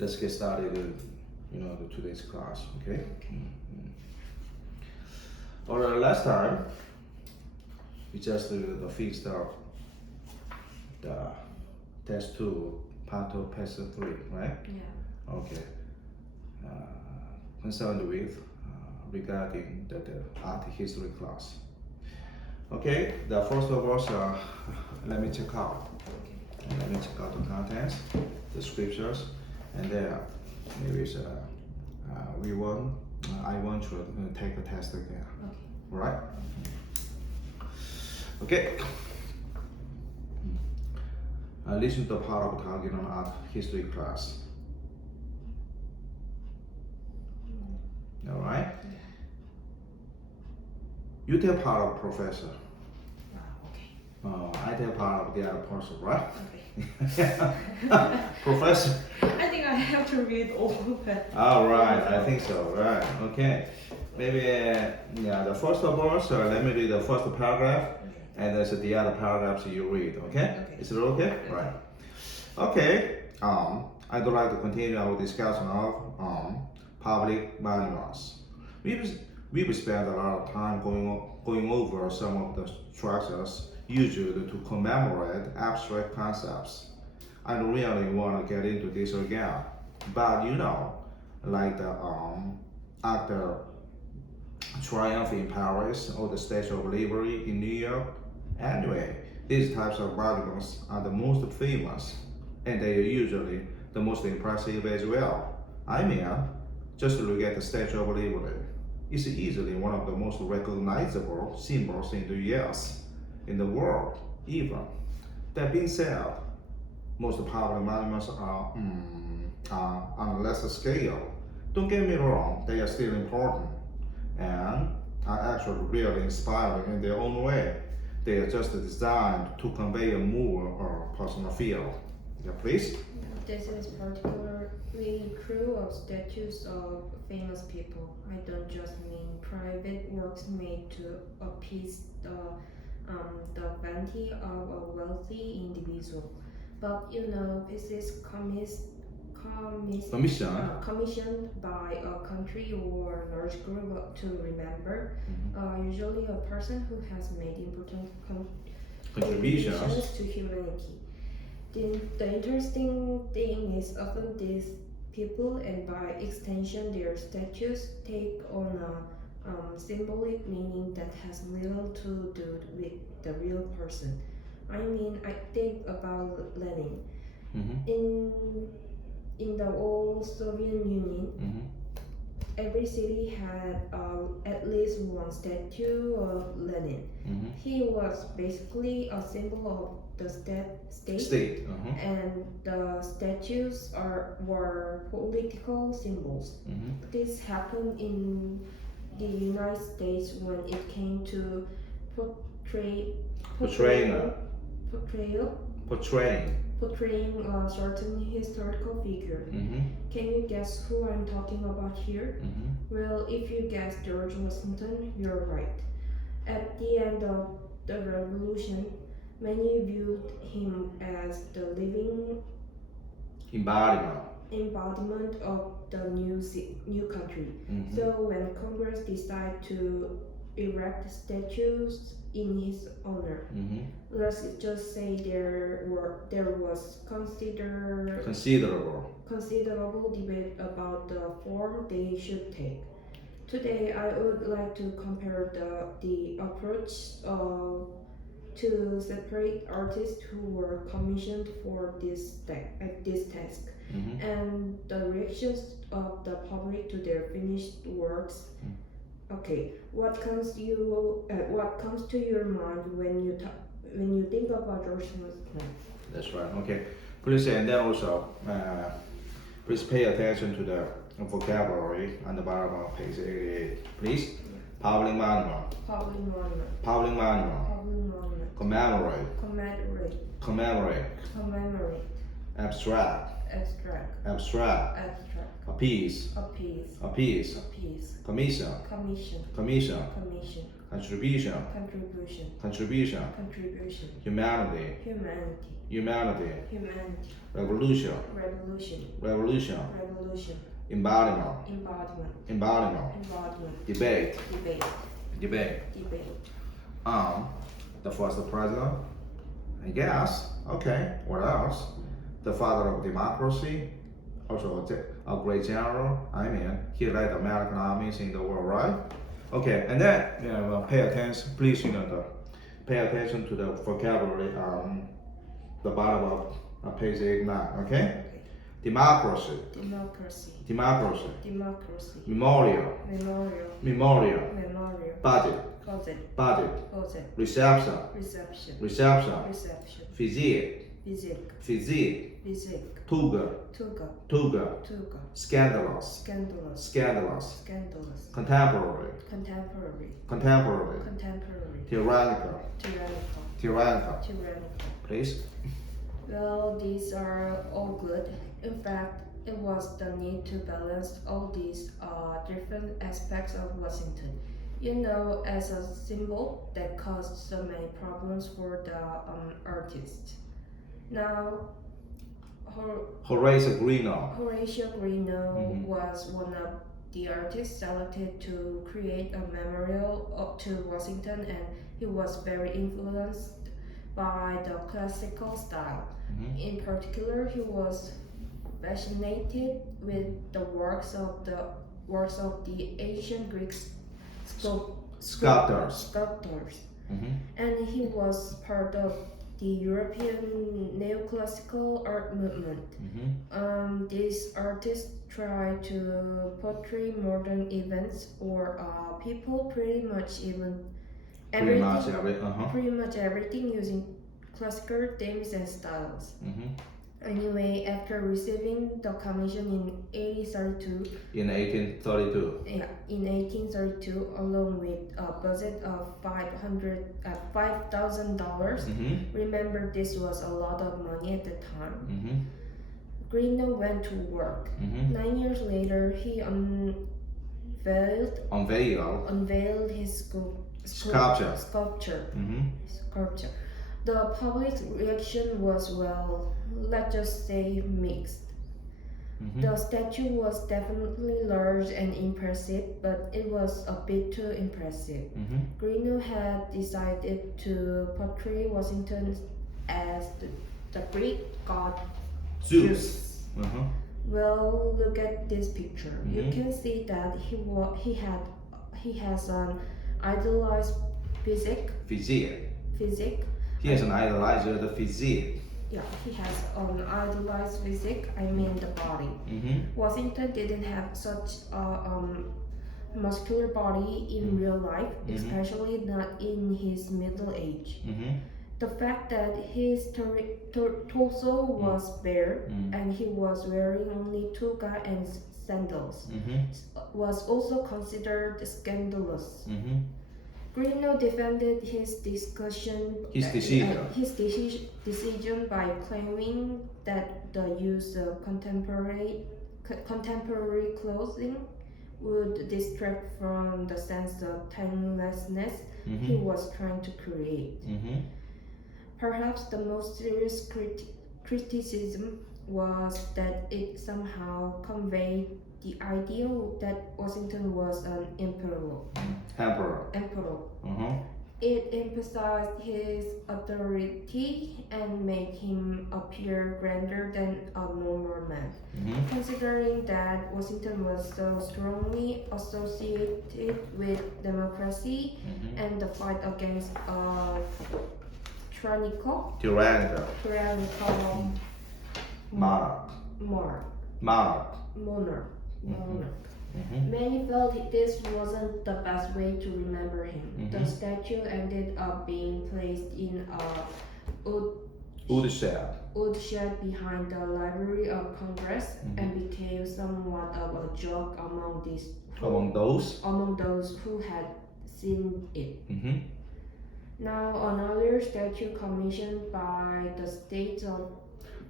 let's get started. Today's class. Okay. Alright. Last time we just fixed up the test 2, part of test 3, right? Yeah. Okay. Concerned with regarding the art history class. Okay. The first of all, let me check out. Okay. Let me check out the contents, the scriptures, and then maybe I want to take a test again. Okay. Right? Okay. Listen to the part of talking on art history class. All right? Yeah. You take part of professor. Okay. I take part of the other person, right? Okay. Professor. I think I have to read all of it. All right, I think so. Right. Okay. Maybe the first of all, so let me read the first paragraph, and there's the other paragraphs you read. Okay? Okay. Is it okay? Right. Okay. I'd like to continue our discussion of public monuments. We spent a lot of time going over some of the structures used to commemorate abstract concepts. I don't really want to get into this again, but like the actor Triumph in Paris or the Statue of Liberty in New York. Anyway, these types of monuments are the most famous, and they are usually the most impressive as well. I mean, just look at the Statue of Liberty. It's easily one of the most recognizable symbols in the US, in the world, even. That being said, most public monuments are on a lesser scale. Don't get me wrong, they are still important and are actually really inspiring in their own way. They are just designed to convey a mood or personal feel. Yeah, please? This is particularly true of statues of famous people. I don't just mean private works made to appease the vanity of a wealthy individual, but pieces commissioned by a country or large group to remember. Usually a person who has made important contributions to humanity. The interesting thing is often these people, and by extension their statues, take on a symbolic meaning that has little to do with the real person. I mean, I think about Lenin. In the old Soviet Union, every city had at least one statue of Lenin. He was basically a symbol of the state. And the statues were political symbols. This happened in the United States when it came to portraying a certain historical figure. Can you guess who I'm talking about here? Well, if you guess George Washington, you're right. At the end of the revolution, many viewed him as the living embodiment of the new country. So when Congress decided to erect statues in his honor, let's just say there was considerable debate about the form they should take. Today, I would like to compare the approach to separate artists who were commissioned for this task, and the reactions of the public to their finished works. Okay, what comes to your mind when you think about George Washington? That's right. Okay. Please, and then also, please pay attention to the vocabulary on the bottom of page 88. Please. Public monument. Commemorate. Abstract. Extract. abstract, Abstract. appease, Appease. appease, Appease. commission, Commission. commission, Commission. contribution, Contribution. contribution, Contribution. humanity, Humanity. humanity, Humanity. revolution, Revolution. revolution, Revolution. embodiment, Embodiment. embodiment, Embodiment. debate, Debate. debate. Debate. The first president, I guess. Okay, what else? The father of democracy, also a great general. I mean, he led American armies in the world, right? Okay, and then pay attention, please. Pay attention to the vocabulary. The bottom of page 89. Okay, democracy, Democracy. democracy, Democracy. memorial, Memorial. memorial, Memorial. budget, Budget. budget, Budget. reception, Reception. reception, Reception. physique, Physique. physique, Physique. tuga, Tuga. tuga, Tuga. scandalous, Scandalous. scandalous, Scandalous. contemporary, Contemporary. contemporary, Contemporary. tyrannical, Tyrannical. tyrannical. Tyrannical. Please. Well, these are all good. In fact, it was the need to balance all these different aspects of Washington. As a symbol that caused so many problems for the artist. Now, Horace Greenough. Horatio Greenough Mhm. was one of the artists selected to create a memorial to Washington, and he was very influenced by the classical style. Mhm. In particular, he was fascinated with the works of the ancient Greek Sculptors. sculptors, Mhm. and he was part of the European neoclassical art movement. Mhm. These artists try to portray modern events or people Pretty everything, much every. pretty much everything using classical themes and styles. Mhm. Anyway, after receiving the commission in 1832, In 1832. in 1832, along with a budget of $5,000. Mhm. Remember, this was a lot of money at the time. Mhm. Greenough went to work. Mhm. 9 years later, he unveiled his Sculpture. sculpture. Mhm. The public reaction was, well, let's just say mixed. Mhm. The statue was definitely large and impressive, but it was a bit too impressive. Mhm. Greenough had decided to portray Washington as the Greek god Zeus. Mhm. Well, look at this picture. You Mhm. can see that he has an idolized physique. Physique. He has an idolizer, the physique. Yeah, he has an idolized physique. I mean the body. Mhm. Washington didn't have such a muscular body in real life, Mhm. especially not in his middle age. Mhm. The fact that his torso was bare Mm. and he was wearing only toga and sandals Mhm. was also considered scandalous. Mhm. Greenough defended his decision by claiming that the use of contemporary clothing would distract from the sense of timelessness he Mhm. was trying to create. Mhm. Perhaps the most serious criticism was that it somehow conveyed the idea that Washington was an emperor. Mhm. It emphasized his authority and made him appear grander than a normal man. Mhm. Considering that Washington was so strongly associated with democracy Mhm. and the fight against tyrannical Monarch. monarch. Mhm. Mhm. Many felt this wasn't the best way to remember him. The Mhm. statue ended up being placed in a Woodshed. woodshed behind the Library of Congress Mhm. and became somewhat of a joke among those who had seen it. Mhm. Now, another statue commissioned by the state of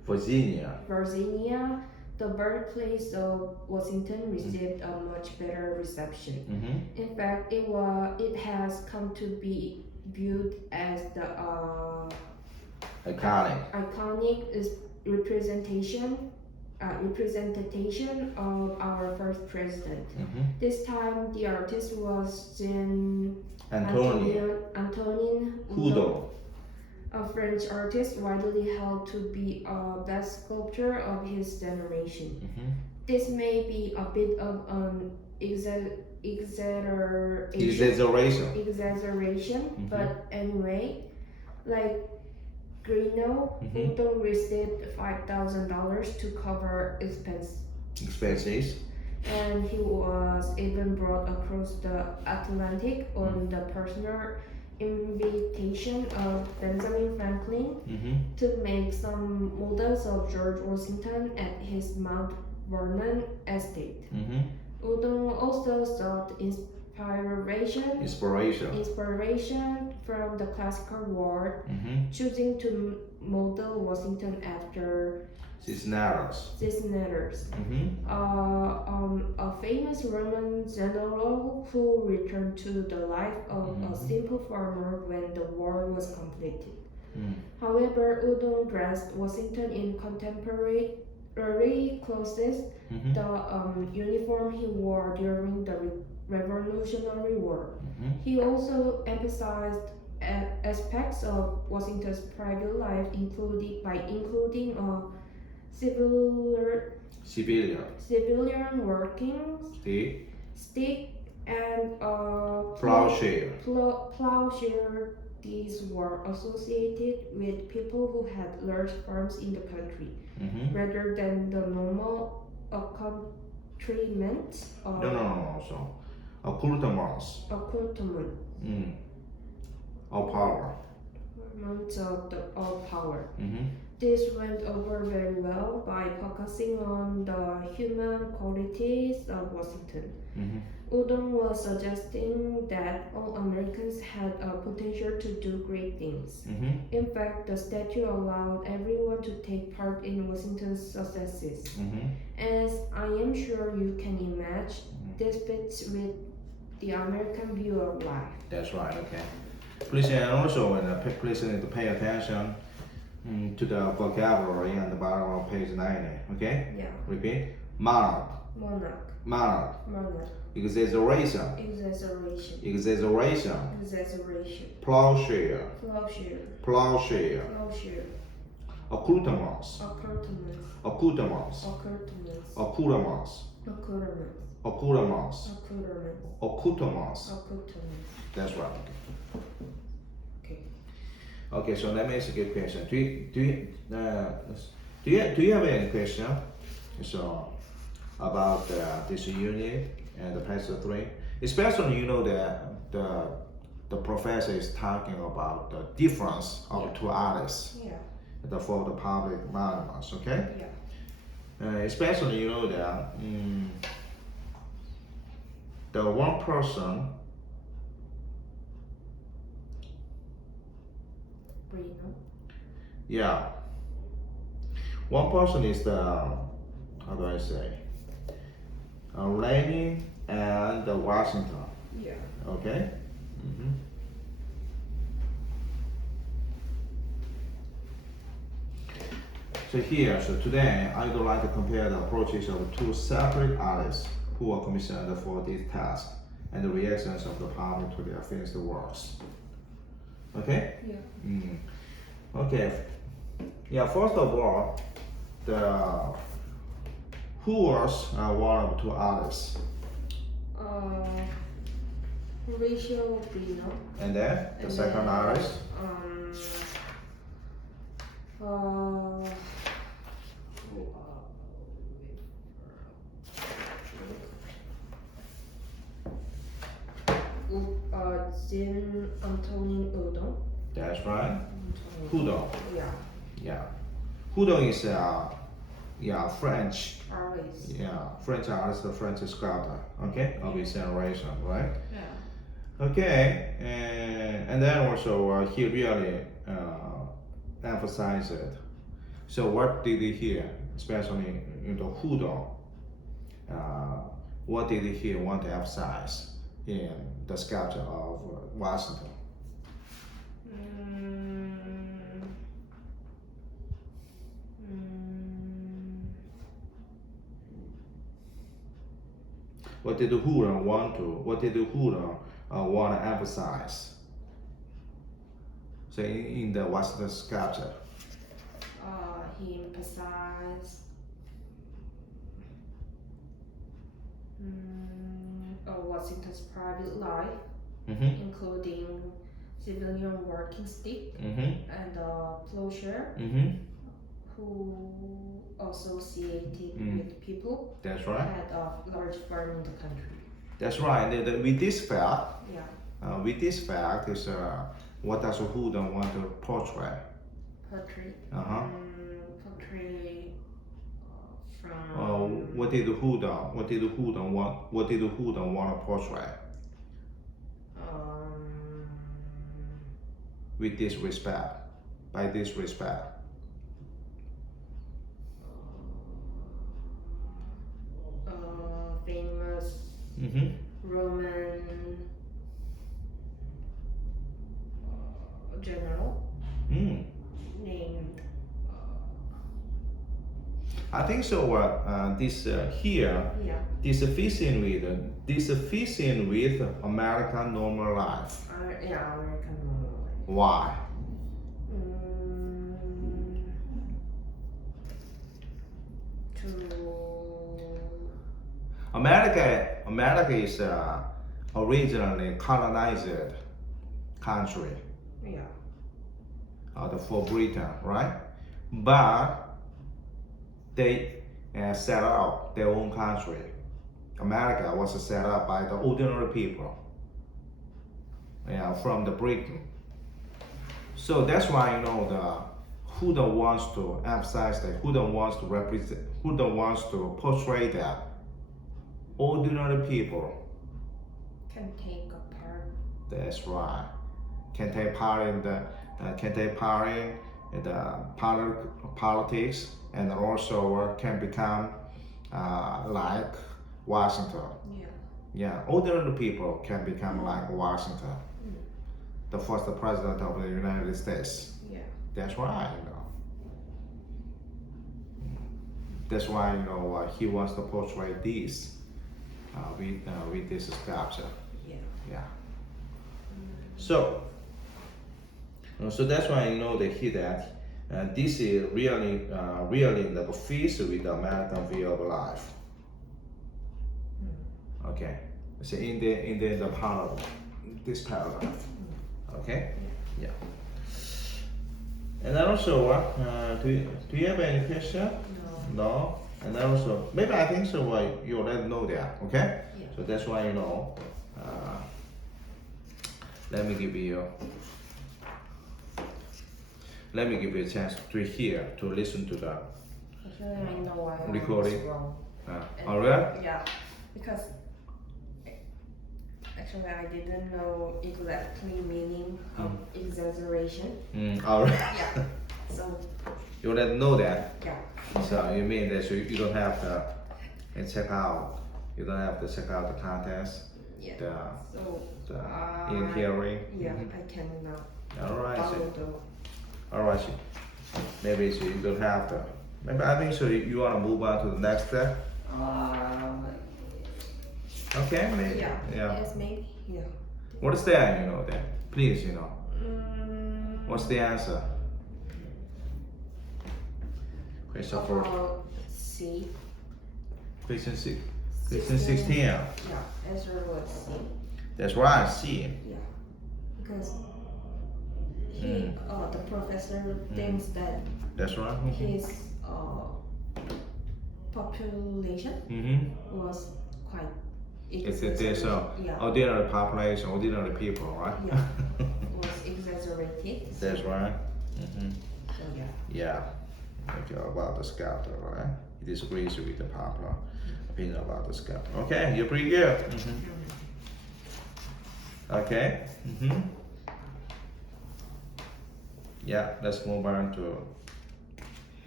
Virginia, the birthplace of Washington, received a much better reception. In fact, it has come to be viewed as the iconic representation of our first president. This time, the artist was Antonin Udo. a French artist widely held to be a best sculptor of his generation. This may be a bit of an exaggeration, but anyway, like Grino, Udo received $5,000 to cover expenses. And he was even brought across the Atlantic on the personal invitation of Benjamin Franklin to make some models of George Washington at his Mount Vernon estate. Udo also sought inspiration from the classical world, choosing to model Washington after Cisneros. A famous Roman general who returned to the life of a simple farmer when the war was completed. However, Udo dressed Washington in contemporary clothes, the uniform he wore during the Revolutionary War. He also emphasized aspects of Washington's private life, including a civilian working stick and a plowshare. These were associated with people who had large farms in the country, rather than the normal accoutrement of accoutrements of power. Of power. This went over very well by focusing on the human qualities of Washington. Udo was suggesting that all Americans had a potential to do great things. In fact, the statue allowed everyone to take part in Washington's successes. As I am sure you can imagine, this fits with the American view of life. That's right, okay. Please, and also, please need to pay attention to the vocabulary on the bottom of page 90, okay? Yeah. Repeat. Monarch. Exaggeration. Plowshare. Accoutrements. That's right. Okay, so let me ask you a question. Do you have any question? So about this unit and the passage 3, especially that the professor is talking about the difference of two others. For the public monuments, okay? Especially that the one person. Yeah. One person is the, how do I say, Lenin and Washington. Okay? So today I would like to compare the approaches of two separate artists who were commissioned for this task and the reactions of the public to their finished works. Okay? Okay. First of all, who was one of two artists? Horatio Bruno. And then the second artist? Jean Antonin Udo. That's right. Udo. Yeah. Udo is French. Artist. French artist, the French sculptor. Okay, of his generation, right? Yeah. Okay, and then also he really emphasized So what did he hear, especially in the Hudon? What did he want to emphasize in the sculpture of Washington? What did Hudon want to? What did Hudon want to emphasize? So in the Washington sculpture. He emphasized Washington's private life, including civilian working stick and plowshare, who associated with people That's right. had a large farm in the country. That's right. With this fact, is what does Hudon want to portray? Portrait. Portray from. What did Hudon want? What did Hudon want to portray? With this respect, by this respect. Famous Roman general named. I think so. This here, this fitting with American normal life. American normal life. Why? America is originally colonized country. For Britain, right? But they set up their own country. America was set up by the ordinary people from the Britain. So that's why who wants to emphasize that, who wants to represent, who wants to portray that ordinary people can take a part. That's right. Can take part in the politics, and also can become like Washington. Ordinary people can become like Washington, the first president of the United States. That's right. That's why he wants to portray this with this sculpture. So that's why that this is really like fits with the American view of life. Okay, so in the paragraph, this paragraph. Okay, and then also, do you have any question? No. And then also, maybe I think so. You already know that. Okay. So that's why let me give you a chance to hear, to listen to the Actually, I know why recording. I was wrong. Alright? Yeah, because actually I didn't know exactly meaning of exaggeration. Alright. Yeah. So. You already know that. Yeah. So you mean that you don't have to check out. You don't have to check out the contest. The in hearing. I cannot. Alright. Alright. Maybe you don't have to. Maybe I think so. You want to move on to the next step. Okay, maybe. Yeah. Yes, maybe. Yeah. What is that? Then please, What's the answer? Question 4. C. Question 6. Question 16. Yeah. Answer was C. That's right. C. Yeah. Because the professor thinks that. That's right. His population was quite. There's ordinary population, ordinary people, right? Yeah. Was exaggerated. That's right. So Yeah. Okay, about the sculptor, right? He disagrees with the popular opinion about the sculptor. Okay, you're pretty good. Okay. Yeah, let's move on to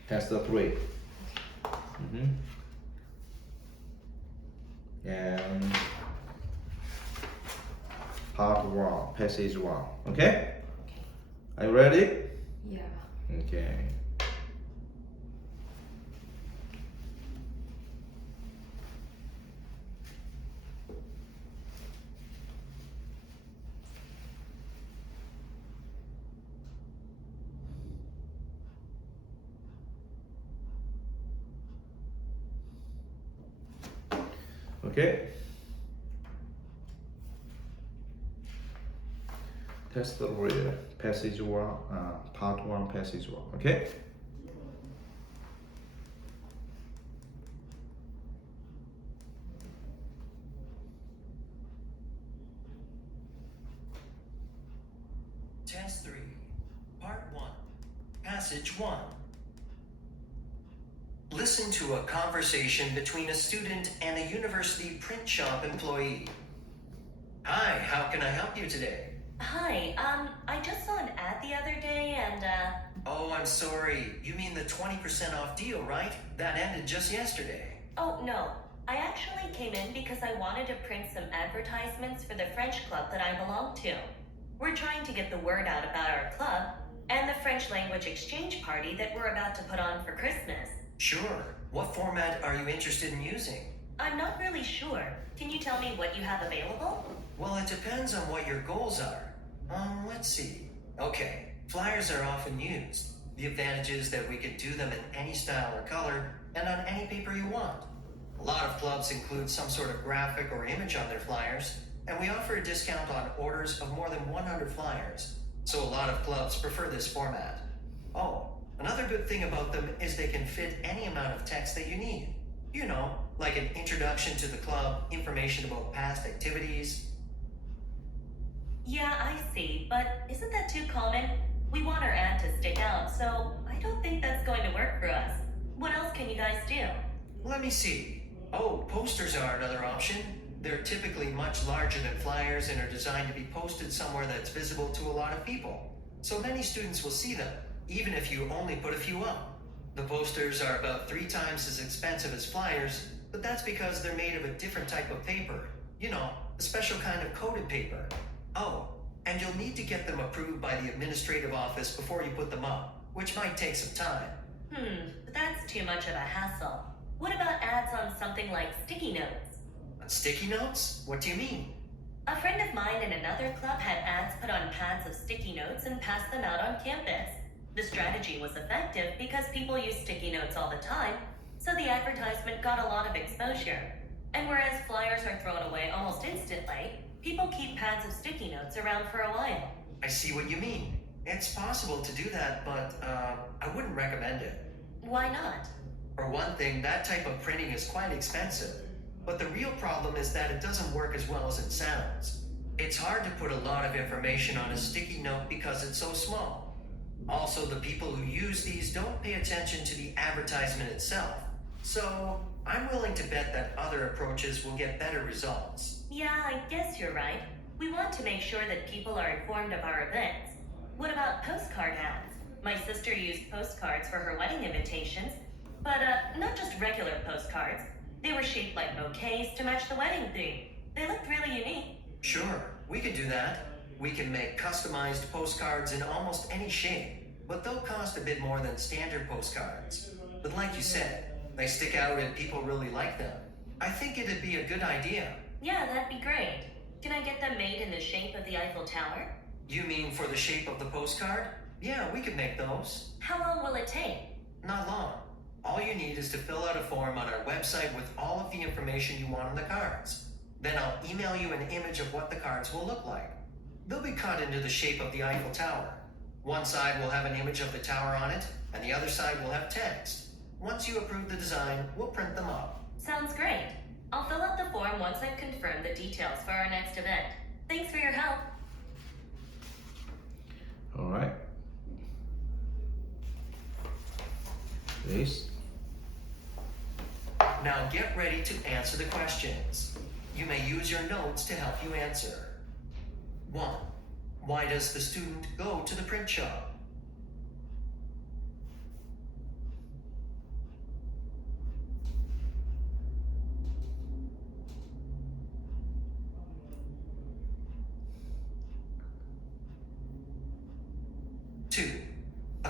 Test 3. And part 1, passage 1. Okay? Are you ready? Yeah. Okay. Okay. Test 3, passage 1, part 1, passage 1. Okay? Test 3, Part 1, Passage 1. Listen to a conversation between a student and a university print shop employee. Hi, how can I help you today? Hi, I just saw an ad the other day and, Oh, I'm sorry. You mean the 20% off deal, right? That ended just yesterday. oh no. I actually came in because I wanted to print some advertisements for the French club that I belong to. We're trying to get the word out about our club and the French language exchange party that we're about to put on for Christmas. Sure. What format are you interested in using? I'm not really sure. Can you tell me what you have available? Well, it depends on what your goals are. Let's see. Okay, flyers are often used. The advantage is that we can do them in any style or color and on any paper you want. A lot of clubs include some sort of graphic or image on their flyers, and we offer a discount on orders of more than 100 flyers. So a lot of clubs prefer this format. Oh, another good thing about them is they can fit any amount of text that you need. You know, like an introduction to the club, information about past activities. Yeah, I see, but isn't that too common? We want our ad to stick out, so I don't think that's going to work for us. What else can you guys do? Let me see. Oh, posters are another option. They're typically much larger than flyers and are designed to be posted somewhere that's visible to a lot of people. So many students will see them, even if you only put a few up. The posters are about 3 times as expensive as flyers, but that's because they're made of a different type of paper. You know, a special kind of coated paper. Oh, and you'll need to get them approved by the administrative office before you put them up, which might take some time. But that's too much of a hassle. What about ads on something like sticky notes? On sticky notes? What do you mean? A friend of mine in another club had ads put on pads of sticky notes and passed them out on campus. The strategy was effective because people use sticky notes all the time, so the advertisement got a lot of exposure. And whereas flyers are thrown away almost instantly, people keep pads of sticky notes around for a while. I see what you mean. It's possible to do that, but I wouldn't recommend it. Why not? For one thing, that type of printing is quite expensive. But the real problem is that it doesn't work as well as it sounds. It's hard to put a lot of information on a sticky note because it's so small. Also, the people who use these don't pay attention to the advertisement itself. So, I'm willing to bet that other approaches will get better results. Yeah, I guess you're right. We want to make sure that people are informed of our events. What about postcard ads? My sister used postcards for her wedding invitations, but not just regular postcards. They were shaped like bouquets to match the wedding theme. They looked really unique. Sure, we can do that. We can make customized postcards in almost any shape, but they'll cost a bit more than standard postcards. But like you said, they stick out and people really like them. I think it'd be a good idea. Yeah, that'd be great. Can I get them made in the shape of the Eiffel Tower? You mean for the shape of the postcard? Yeah, we could make those. How long will it take? Not long. All you need is to fill out a form on our website with all of the information you want on the cards. Then I'll email you an image of what the cards will look like. They'll be cut into the shape of the Eiffel Tower. One side will have an image of the tower on it, and the other side will have text. Once you approve the design, we'll print them up. Sounds great. I'll fill out the form once I've confirmed the details for our next event. Thanks for your help. All right. Please. Now get ready to answer the questions. You may use your notes to help you answer. 1. Why does the student go to the print shop?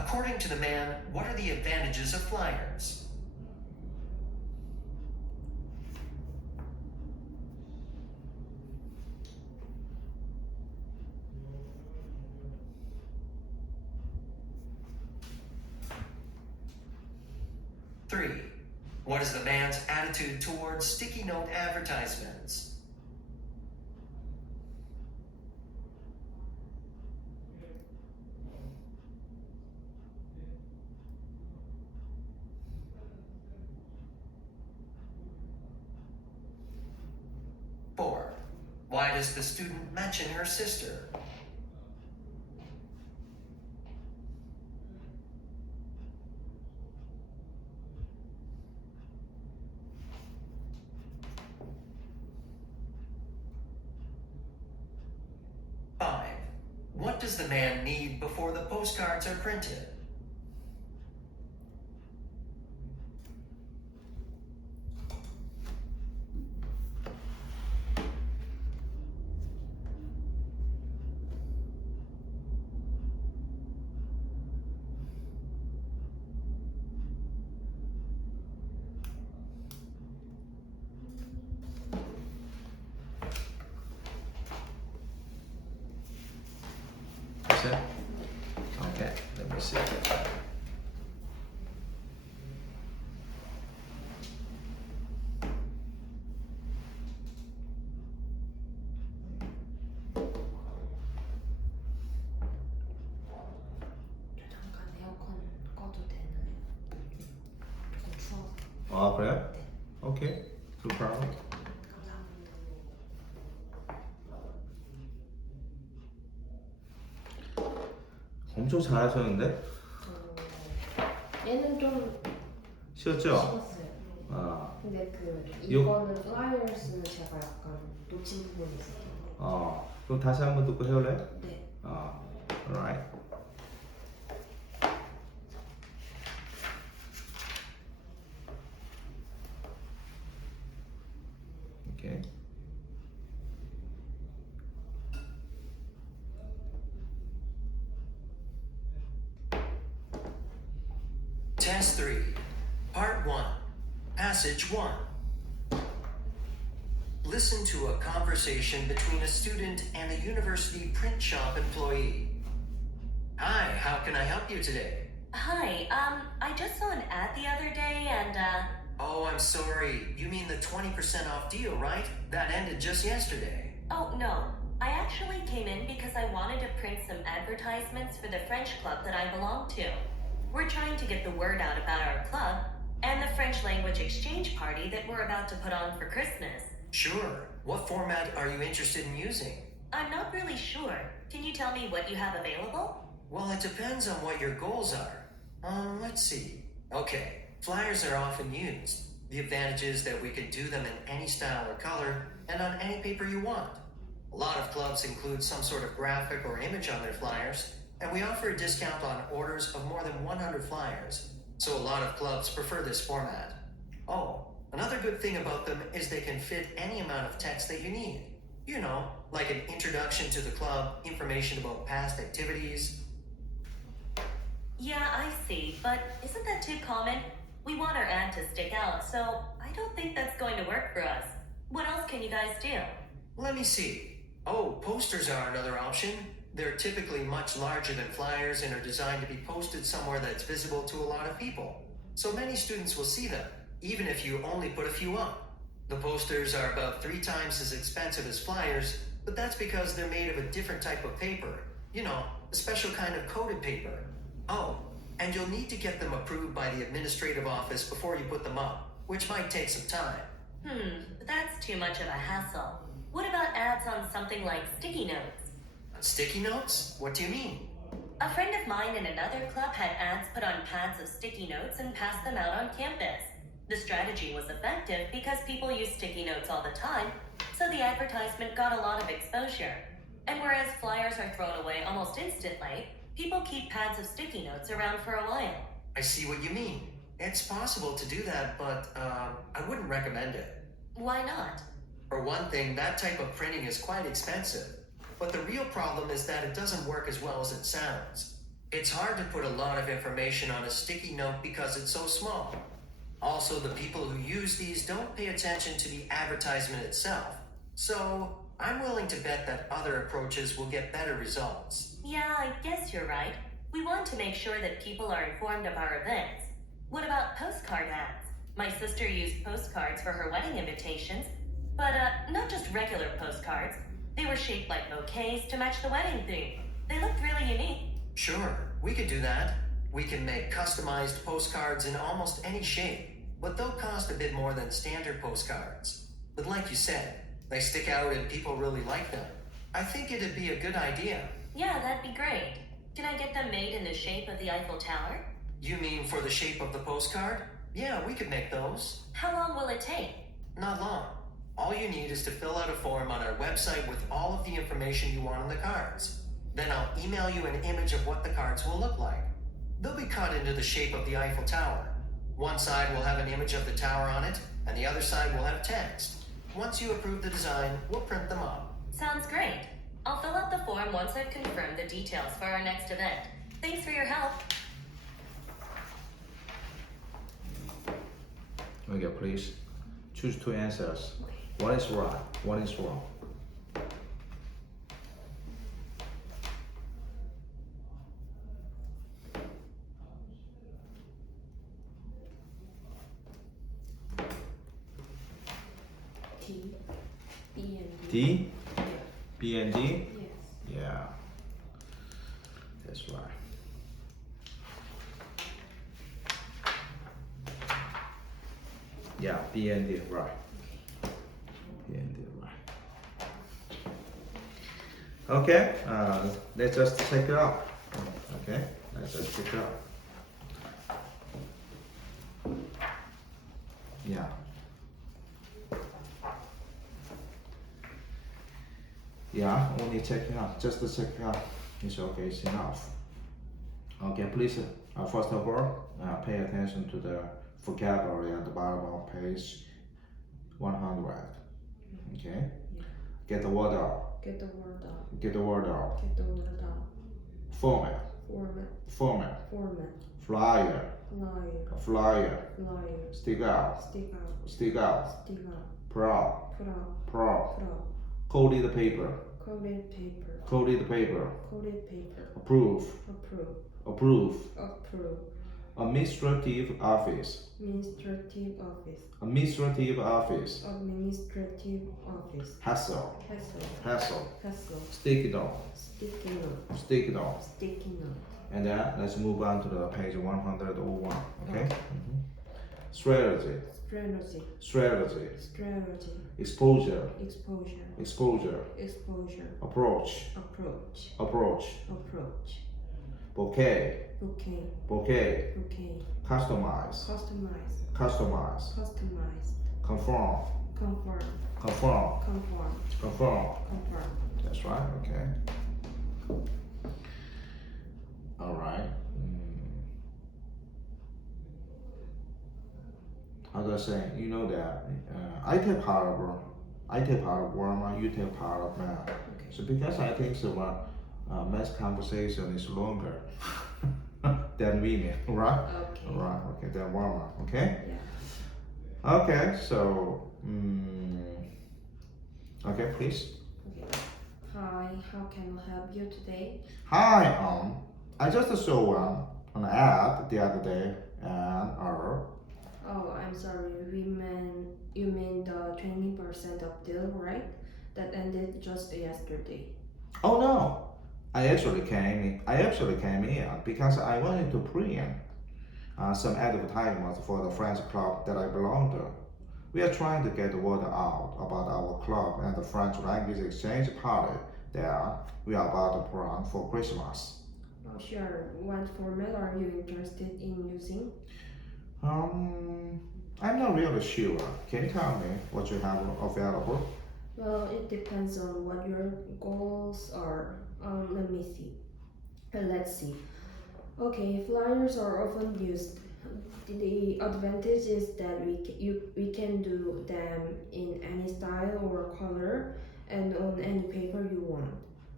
According to the man, what are the advantages of flyers? Three, what is the man's attitude towards sticky note advertisements? Four, why does the student mention her sister? Five, what does the man need before the postcards are printed? That's it? Okay, let me see. 잠깐 에어컨 꺼도 되나요? 좀 추워서. 아, 그래요? 오케이. No problem. 감사합니다. 엄청 잘하셨는데? 얘는 좀 쉬웠죠? 쉬웠어요. 아, 근데 그 요- 이거는 flyer스는 제가 약간 놓친 부분이 있어요. 그럼 다시 한번 듣고 해올래요? 네. alright. Okay. Test 3, Part 1, Passage 1. Listen to a conversation between a student and a university print shop employee. Hi, how can I help you today? Hi, I just saw an ad the other day and, Oh, I'm sorry. You mean the 20% off deal, right? That ended just yesterday. oh no. I actually came in because I wanted to print some advertisements for the French club that I belong to. We're trying to get the word out about our club and the French language exchange party that we're about to put on for Christmas. Sure. What format are you interested in using? I'm not really sure. Can you tell me what you have available? Well, it depends on what your goals are. Let's see. Okay, flyers are often used. The advantage is that we can do them in any style or color and on any paper you want. A lot of clubs include some sort of graphic or image on their flyers, and we offer a discount on orders of more than 100 flyers. So a lot of clubs prefer this format. Oh, another good thing about them is they can fit any amount of text that you need. You know, like an introduction to the club, information about past activities. Yeah, I see, but isn't that too common? We want our ad to stick out, so I don't think that's going to work for us. What else can you guys do? Let me see. Oh, posters are another option. They're typically much larger than flyers and are designed to be posted somewhere that's visible to a lot of people. So many students will see them, even if you only put a few up. The posters are about 3 times as expensive as flyers, but that's because they're made of a different type of paper. You know, a special kind of coated paper. Oh, and you'll need to get them approved by the administrative office before you put them up, which might take some time. But that's too much of a hassle. What about ads on something like sticky notes? Sticky notes? What do you mean? A friend of mine in another club had ads put on pads of sticky notes and passed them out on campus. The strategy was effective because people use sticky notes all the time, so the advertisement got a lot of exposure. And whereas flyers are thrown away almost instantly, people keep pads of sticky notes around for a while. I see what you mean. It's possible to do that, but I wouldn't recommend it. Why not? For one thing, that type of printing is quite expensive. But the real problem is that it doesn't work as well as it sounds. It's hard to put a lot of information on a sticky note because it's so small. Also, the people who use these don't pay attention to the advertisement itself. So, I'm willing to bet that other approaches will get better results. Yeah, I guess you're right. We want to make sure that people are informed of our events. What about postcard ads? My sister used postcards for her wedding invitations, but not just regular postcards. They were shaped like bouquets to match the wedding theme. They looked really unique. Sure, we could do that. We can make customized postcards in almost any shape, but they'll cost a bit more than standard postcards. But like you said, they stick out and people really like them. I think it'd be a good idea. Yeah, that'd be great. Can I get them made in the shape of the Eiffel Tower? You mean for the shape of the postcard? Yeah, we could make those. How long will it take? Not long. All you need is to fill out a form on our website with all of the information you want on the cards. Then I'll email you an image of what the cards will look like. They'll be cut into the shape of the Eiffel Tower. One side will have an image of the tower on it, and the other side will have text. Once you approve the design, we'll print them up. Sounds great. I'll fill out the form once I've confirmed the details for our next event. Thanks for your help. Okay, please. Choose two answers. What is right? What is wrong? T, B, and D. D, Yeah. B, and D? Yes. Yeah. That's right. Yeah, B and D, right. B and D, right. Okay, let's just check it out. Okay, let's just check it out. Yeah. Yeah, only check it out. Just to check it out. It's okay, it's enough. Okay, please, first of all, pay attention to the vocabulary at the bottom of page 100. Okay? Yeah. Get the word out. Get the word out. Get the word out. Get the word out. Format. Format. Format. Format. Flyer. Flyer. Flyer. Flyer. Stick out. Stick out. Stick out. Stick out. Prop. Put out. Prop. Put out. Coated paper. Coated paper. Coated paper. Coated paper. Approve. Approve. Approve. Approve. Administrative office. Administrative office. Administrative office. Administrative office. Hassle. Hassle. Hassle. Hassle. Sticky note. Sticky note. Sticky note. Sticky note. And then let's move on to the page 101. Okay? Strategy. Strategy. Strategy. Strategy. Exposure. Exposure. Exposure. Exposure. Approach. Approach. Approach. Approach. Bouquet. Bouquet. Bouquet. Bouquet. Customize. Customize. Customize. Customize. Conform. Conform. Conform. Conform. Conform. Conform. That's right. Okay. All right. How do I say? You know that I take part of grammar, you take part of math. Okay. So because I think so, math conversation is longer than reading, right? Okay. Right. Okay. Than grammar. Okay. Yeah. Okay. So. Okay, please. Okay. Hi, how can I help you today? Hi. I just saw an ad the other day, and Oh, I'm sorry. You mean the 20% off deal, right? That ended just yesterday. oh no, I actually came in because I wanted to print some advertisements for the French club that I belong to. We are trying to get the word out about our club and the French language exchange party that we are about to plan for Christmas. Oh, sure. What format are you interested in using? I'm not really sure. Can you tell me what you have available? Well, it depends on what your goals are. Let me see. Let's see. Okay, flyers are often used. The advantage is that we can do them in any style or color and on any paper you want.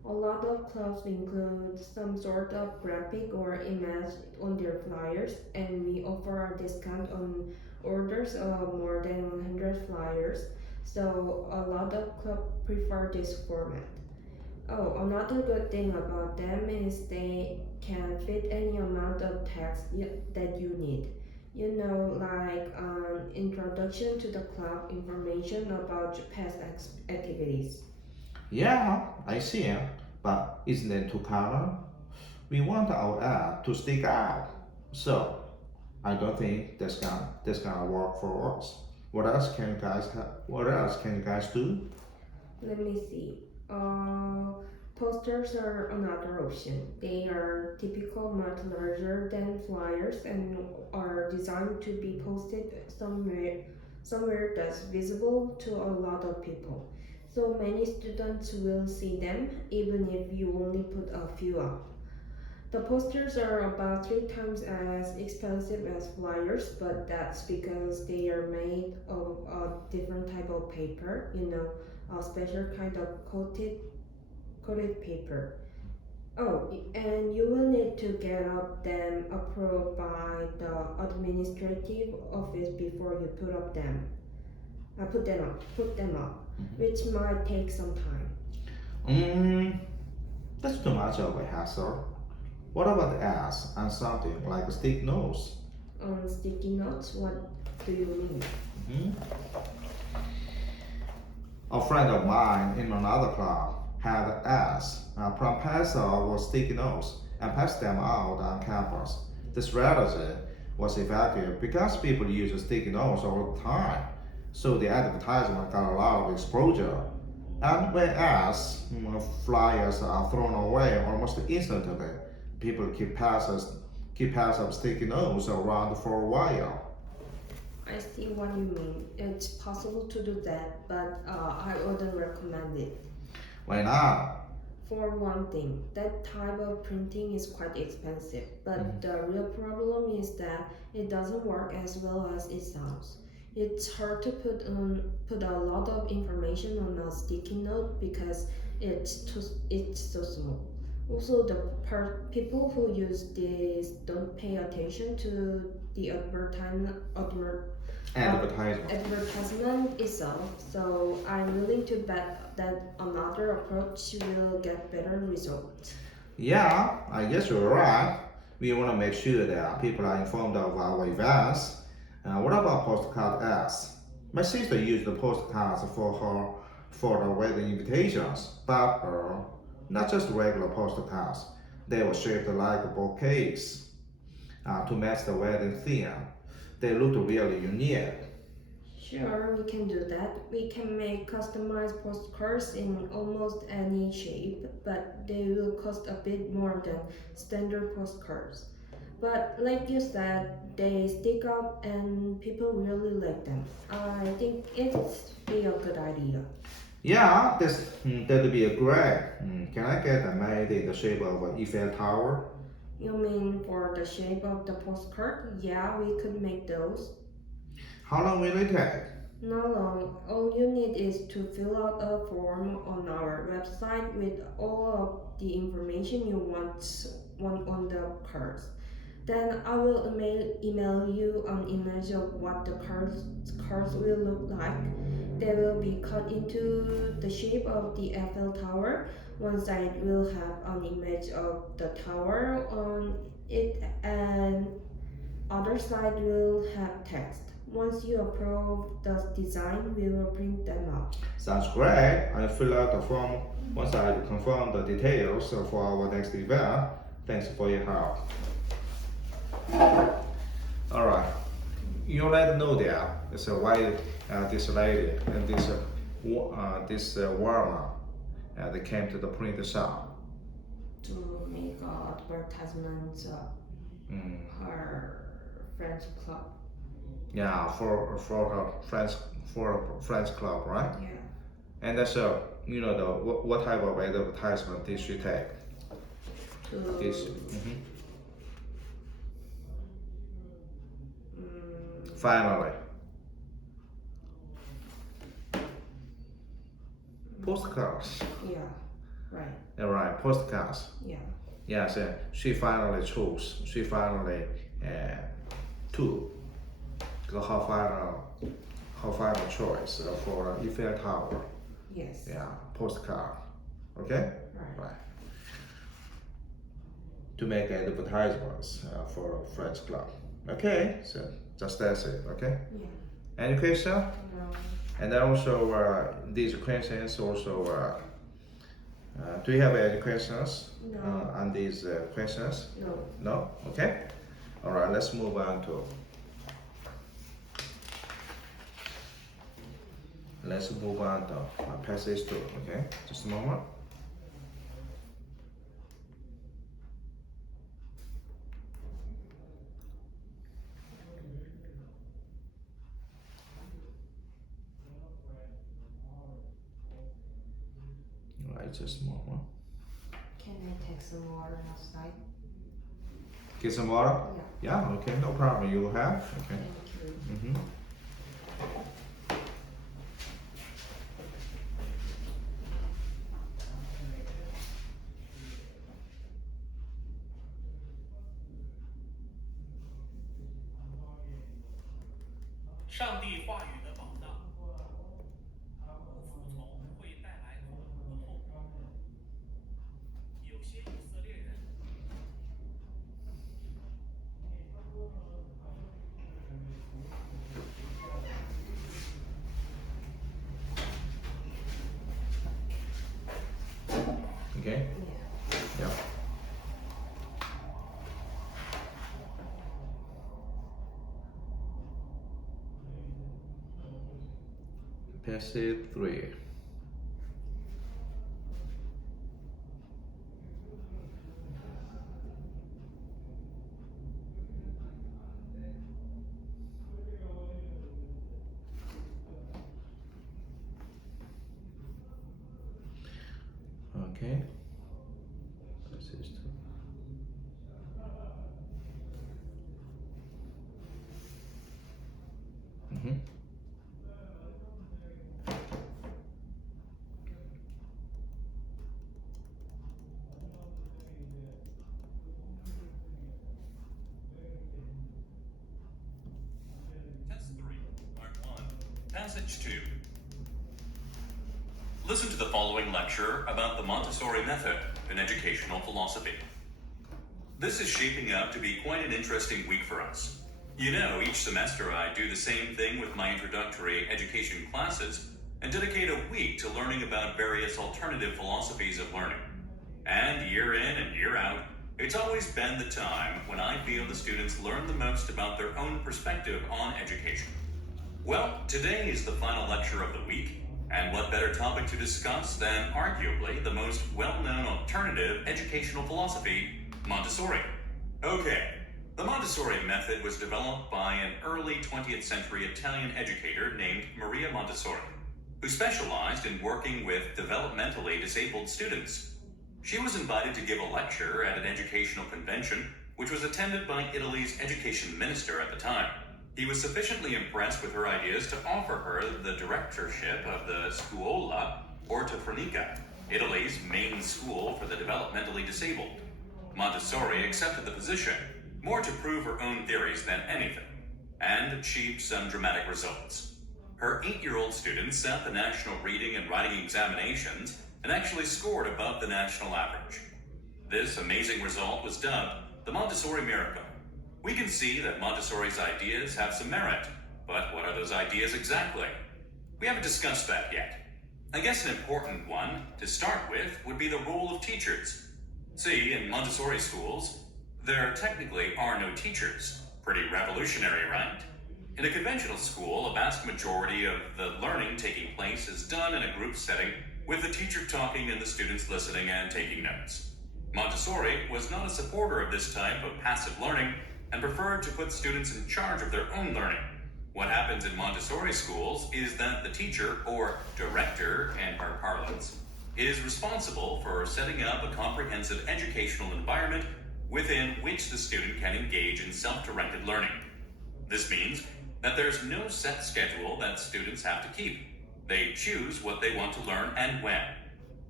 A lot of clubs include some sort of graphic or image on their flyers, and we offer a discount on orders of more than 100 flyers. So a lot of clubs prefer this format. Oh, another good thing about them is they can fit any amount of text that you need. You know, like an introduction to the club, information about your past activities. Yeah, I see. But isn't it too common? We want our ad to stick out. So I don't think that's gonna work for us. What else can you guys do? Let me see. Posters are another option. They are typical, much larger than flyers, and are designed to be posted somewhere that's visible to a lot of people. So many students will see them, even if you only put a few up. The posters are about 3 times as expensive as flyers, but that's because they are made of a different type of paper, a special kind of coated paper. Oh, and you will need to get them approved by the administrative office before you put them up, which might take some time. Mm, that's too much of a hassle. What about ads and something like a stick notes? On sticky notes, what do you mean? Mhm. A friend of mine in another club had ads from pencil or sticky notes and passed them out on campus. The strategy was effective because people use sticky notes all the time, so the advertisement got a lot of exposure. And when ads, flyers are thrown away almost instantly, people keep pass of sticky notes around for a while. I see what you mean. It's possible to do that, but I wouldn't recommend it. Why not? For one thing, that type of printing is quite expensive, but the real problem is that it doesn't work as well as it sounds. It's hard to put a lot of information on a sticky note because it's so small. Also, people who use this don't pay attention to the Advertisement. advertisement itself, so I'm willing to bet that another approach will get better results. Yeah, I guess you're right. We want to make sure that people are informed of our events. What about postcard ads? My sister used the postcards for her wedding invitations, but not just regular postcards. They were shaped like bouquets to match the wedding theme. They looked really unique. Sure, we can do that. We can make customized postcards in almost any shape, but they will cost a bit more than standard postcards. But like you said, they stick out and people really like them. I think it's be a good idea. Yeah, that'd be a great. Can I get them made in the shape of an Eiffel Tower? You mean for the shape of the postcard? Yeah, we could make those. How long will it take? Not long. All you need is to fill out a form on our website with all of the information you want on the cards. Then I will email you an image of what the cards will look like. They will be cut into the shape of the Eiffel Tower. One side will have an image of the tower on it, and other side will have text. Once you approve the design, we will print them out. Sounds great. I'll fill out the form once I confirm the details for our next event. Thanks for your help. All right. You already know that it's why this lady and this woman they came to the print shop. To make advertisements of Mm. her French club. Yeah, for her French club, right? Yeah. And that's the what type of advertisement did she take? To This finally postcards. yeah. Right. Right, postcards. Yeah. Yes, she finally chose. She finally took her final choice for Eiffel Tower. Yes. Yeah, postcard. Okay. Right. To make advertisements for French club. Okay, so just that's it. Okay. Yeah. Any question? No. And then also these questions also. Do you have any questions No. on these questions? No. No? Okay. All right, let's move on to passage 2. Okay, just a moment. All right, just a moment. Can I take some water outside? Get some water? Yeah. Yeah, okay, no problem. You will have? Okay. Thank you. Okay. Yeah. Yeah. Passage 3. Okay. Passage 2. Mm-hmm. Test 3, Part 1, Passage 2. Listen to the following lecture about the Montessori method in educational philosophy. This is shaping up to be quite an interesting week for us. You know, each semester I do the same thing with my introductory education classes and dedicate a week to learning about various alternative philosophies of learning. And year in and year out, it's always been the time when I feel the students learn the most about their own perspective on education. Well, today is the final lecture of the week, and what better topic to discuss than arguably the most well-known alternative educational philosophy, Montessori. Okay, the Montessori method was developed by an early 20th century Italian educator named Maria Montessori, who specialized in working with developmentally disabled students. She was invited to give a lecture at an educational convention, which was attended by Italy's education minister at the time. He was sufficiently impressed with her ideas to offer her the directorship of the Scuola Ortofrenica, Italy's main school for the developmentally disabled. Montessori accepted the position, more to prove her own theories than anything, and achieved some dramatic results. Her 8-year-old students sat the national reading and writing examinations and actually scored above the national average. This amazing result was dubbed the Montessori miracle. We can see that Montessori's ideas have some merit, but what are those ideas exactly? We haven't discussed that yet. I guess an important one to start with would be the role of teachers. See, in Montessori schools, there technically are no teachers. Pretty revolutionary, right? In a conventional school, a vast majority of the learning taking place is done in a group setting with the teacher talking and the students listening and taking notes. Montessori was not a supporter of this type of passive learning and preferred to put students in charge of their own learning. What happens in Montessori schools is that the teacher, or director in our parlance, is responsible for setting up a comprehensive educational environment within which the student can engage in self-directed learning. This means that there's no set schedule that students have to keep. They choose what they want to learn and when.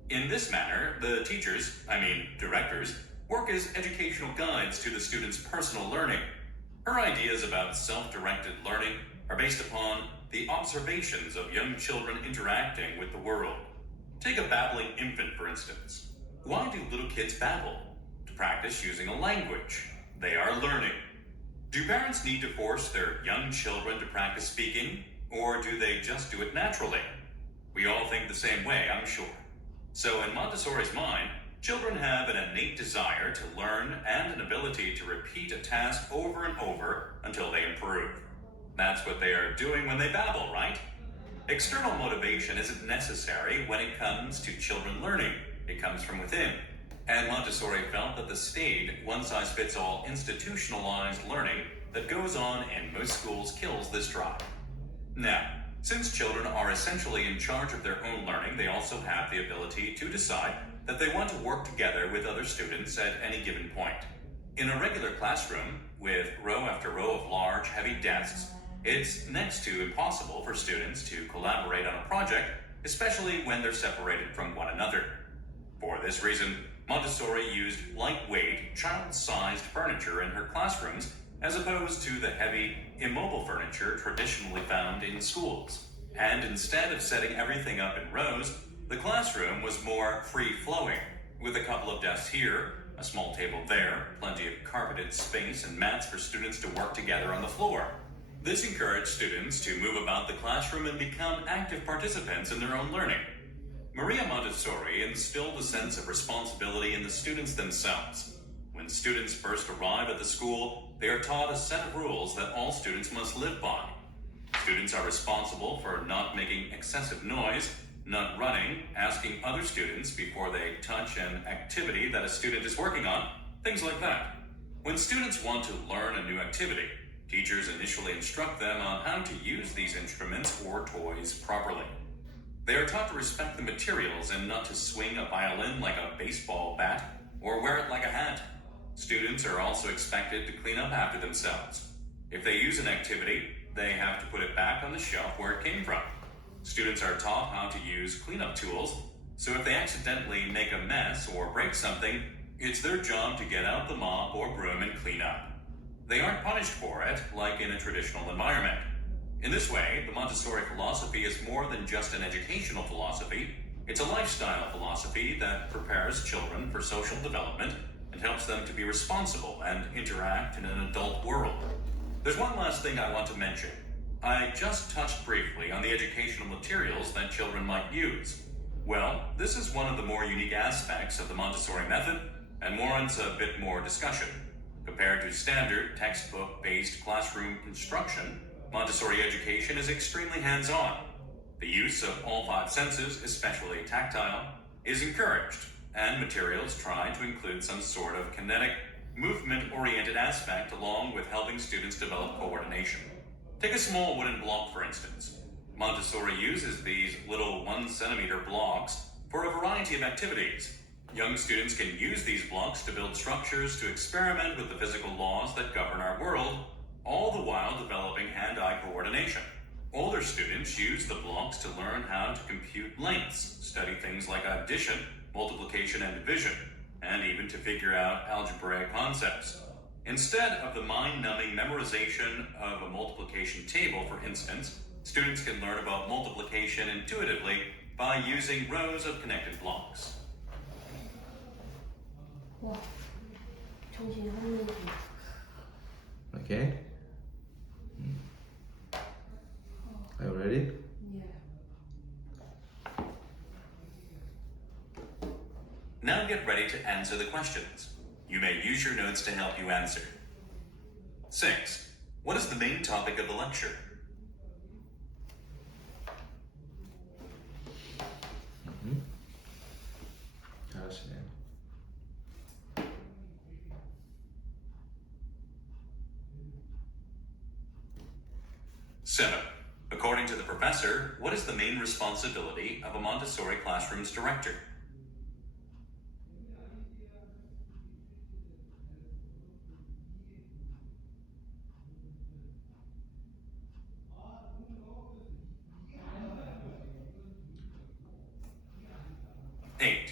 In this manner, the directors, work as educational guides to the students' personal learning. Her ideas about self-directed learning are based upon the observations of young children interacting with the world. Take a babbling infant, for instance. Why do little kids babble? To practice using a language. They are learning. Do parents need to force their young children to practice speaking, or do they just do it naturally? We all think the same way, I'm sure. So in Montessori's mind, children have an innate desire to learn and an ability to repeat a task over and over until they improve. That's what they are doing when they babble, right? External motivation isn't necessary when it comes to children learning. It comes from within. And Montessori felt that the staid, one-size-fits-all institutionalized learning that goes on in most schools kills this drive. Now, since children are essentially in charge of their own learning, they also have the ability to decide that they want to work together with other students at any given point. In a regular classroom, with row after row of large, heavy desks, it's next to impossible for students to collaborate on a project, especially when they're separated from one another. For this reason, Montessori used lightweight, child-sized furniture in her classrooms as opposed to the heavy, immobile furniture traditionally found in schools. And instead of setting everything up in rows, the classroom was more free-flowing, with a couple of desks here, a small table there, plenty of carpeted space and mats for students to work together on the floor. This encouraged students to move about the classroom and become active participants in their own learning. Maria Montessori instilled a sense of responsibility in the students themselves. When students first arrive at the school, they are taught a set of rules that all students must live by. Students are responsible for not making excessive noise, not running, asking other students before they touch an activity that a student is working on, things like that. When students want to learn a new activity, teachers initially instruct them on how to use these instruments or toys properly. They are taught to respect the materials and not to swing a violin like a baseball bat or wear it like a hat. Students are also expected to clean up after themselves. If they use an activity, they have to put it back on the shelf where it came from. Students are taught how to use cleanup tools, so if they accidentally make a mess or break something, it's their job to get out the mop or broom and clean up. They aren't punished for it, like in a traditional environment. In this way, the Montessori philosophy is more than just an educational philosophy. It's a lifestyle philosophy that prepares children for social development and helps them to be responsible and interact in an adult world. There's one last thing I want to mention. I just touched briefly on the educational materials that children might use. Well, this is one of the more unique aspects of the Montessori method and warrants a bit more discussion. Compared to standard textbook-based classroom instruction, Montessori education is extremely hands-on. The use of all five senses, especially tactile, is encouraged, and materials try to include some sort of kinetic, movement-oriented aspect along with helping students develop coordination. Take a small wooden block, for instance. Montessori uses these little 1-centimeter blocks for a variety of activities. Young students can use these blocks to build structures to experiment with the physical laws that govern our world, all the while developing hand-eye coordination. Older students use the blocks to learn how to compute lengths, study things like addition, multiplication and division, and even to figure out algebraic concepts. Instead of the mind-numbing memorization of a multiplication table, for instance, students can learn about multiplication intuitively by using rows of connected blocks. 와, 정신이 혼미해져. Okay. Are you ready? Yeah. Now get ready to answer the questions. You may use your notes to help you answer. 6. What is the main topic of the lecture? 잘하시네요. 7. According to the professor, what is the main responsibility of a Montessori classroom's director? 8.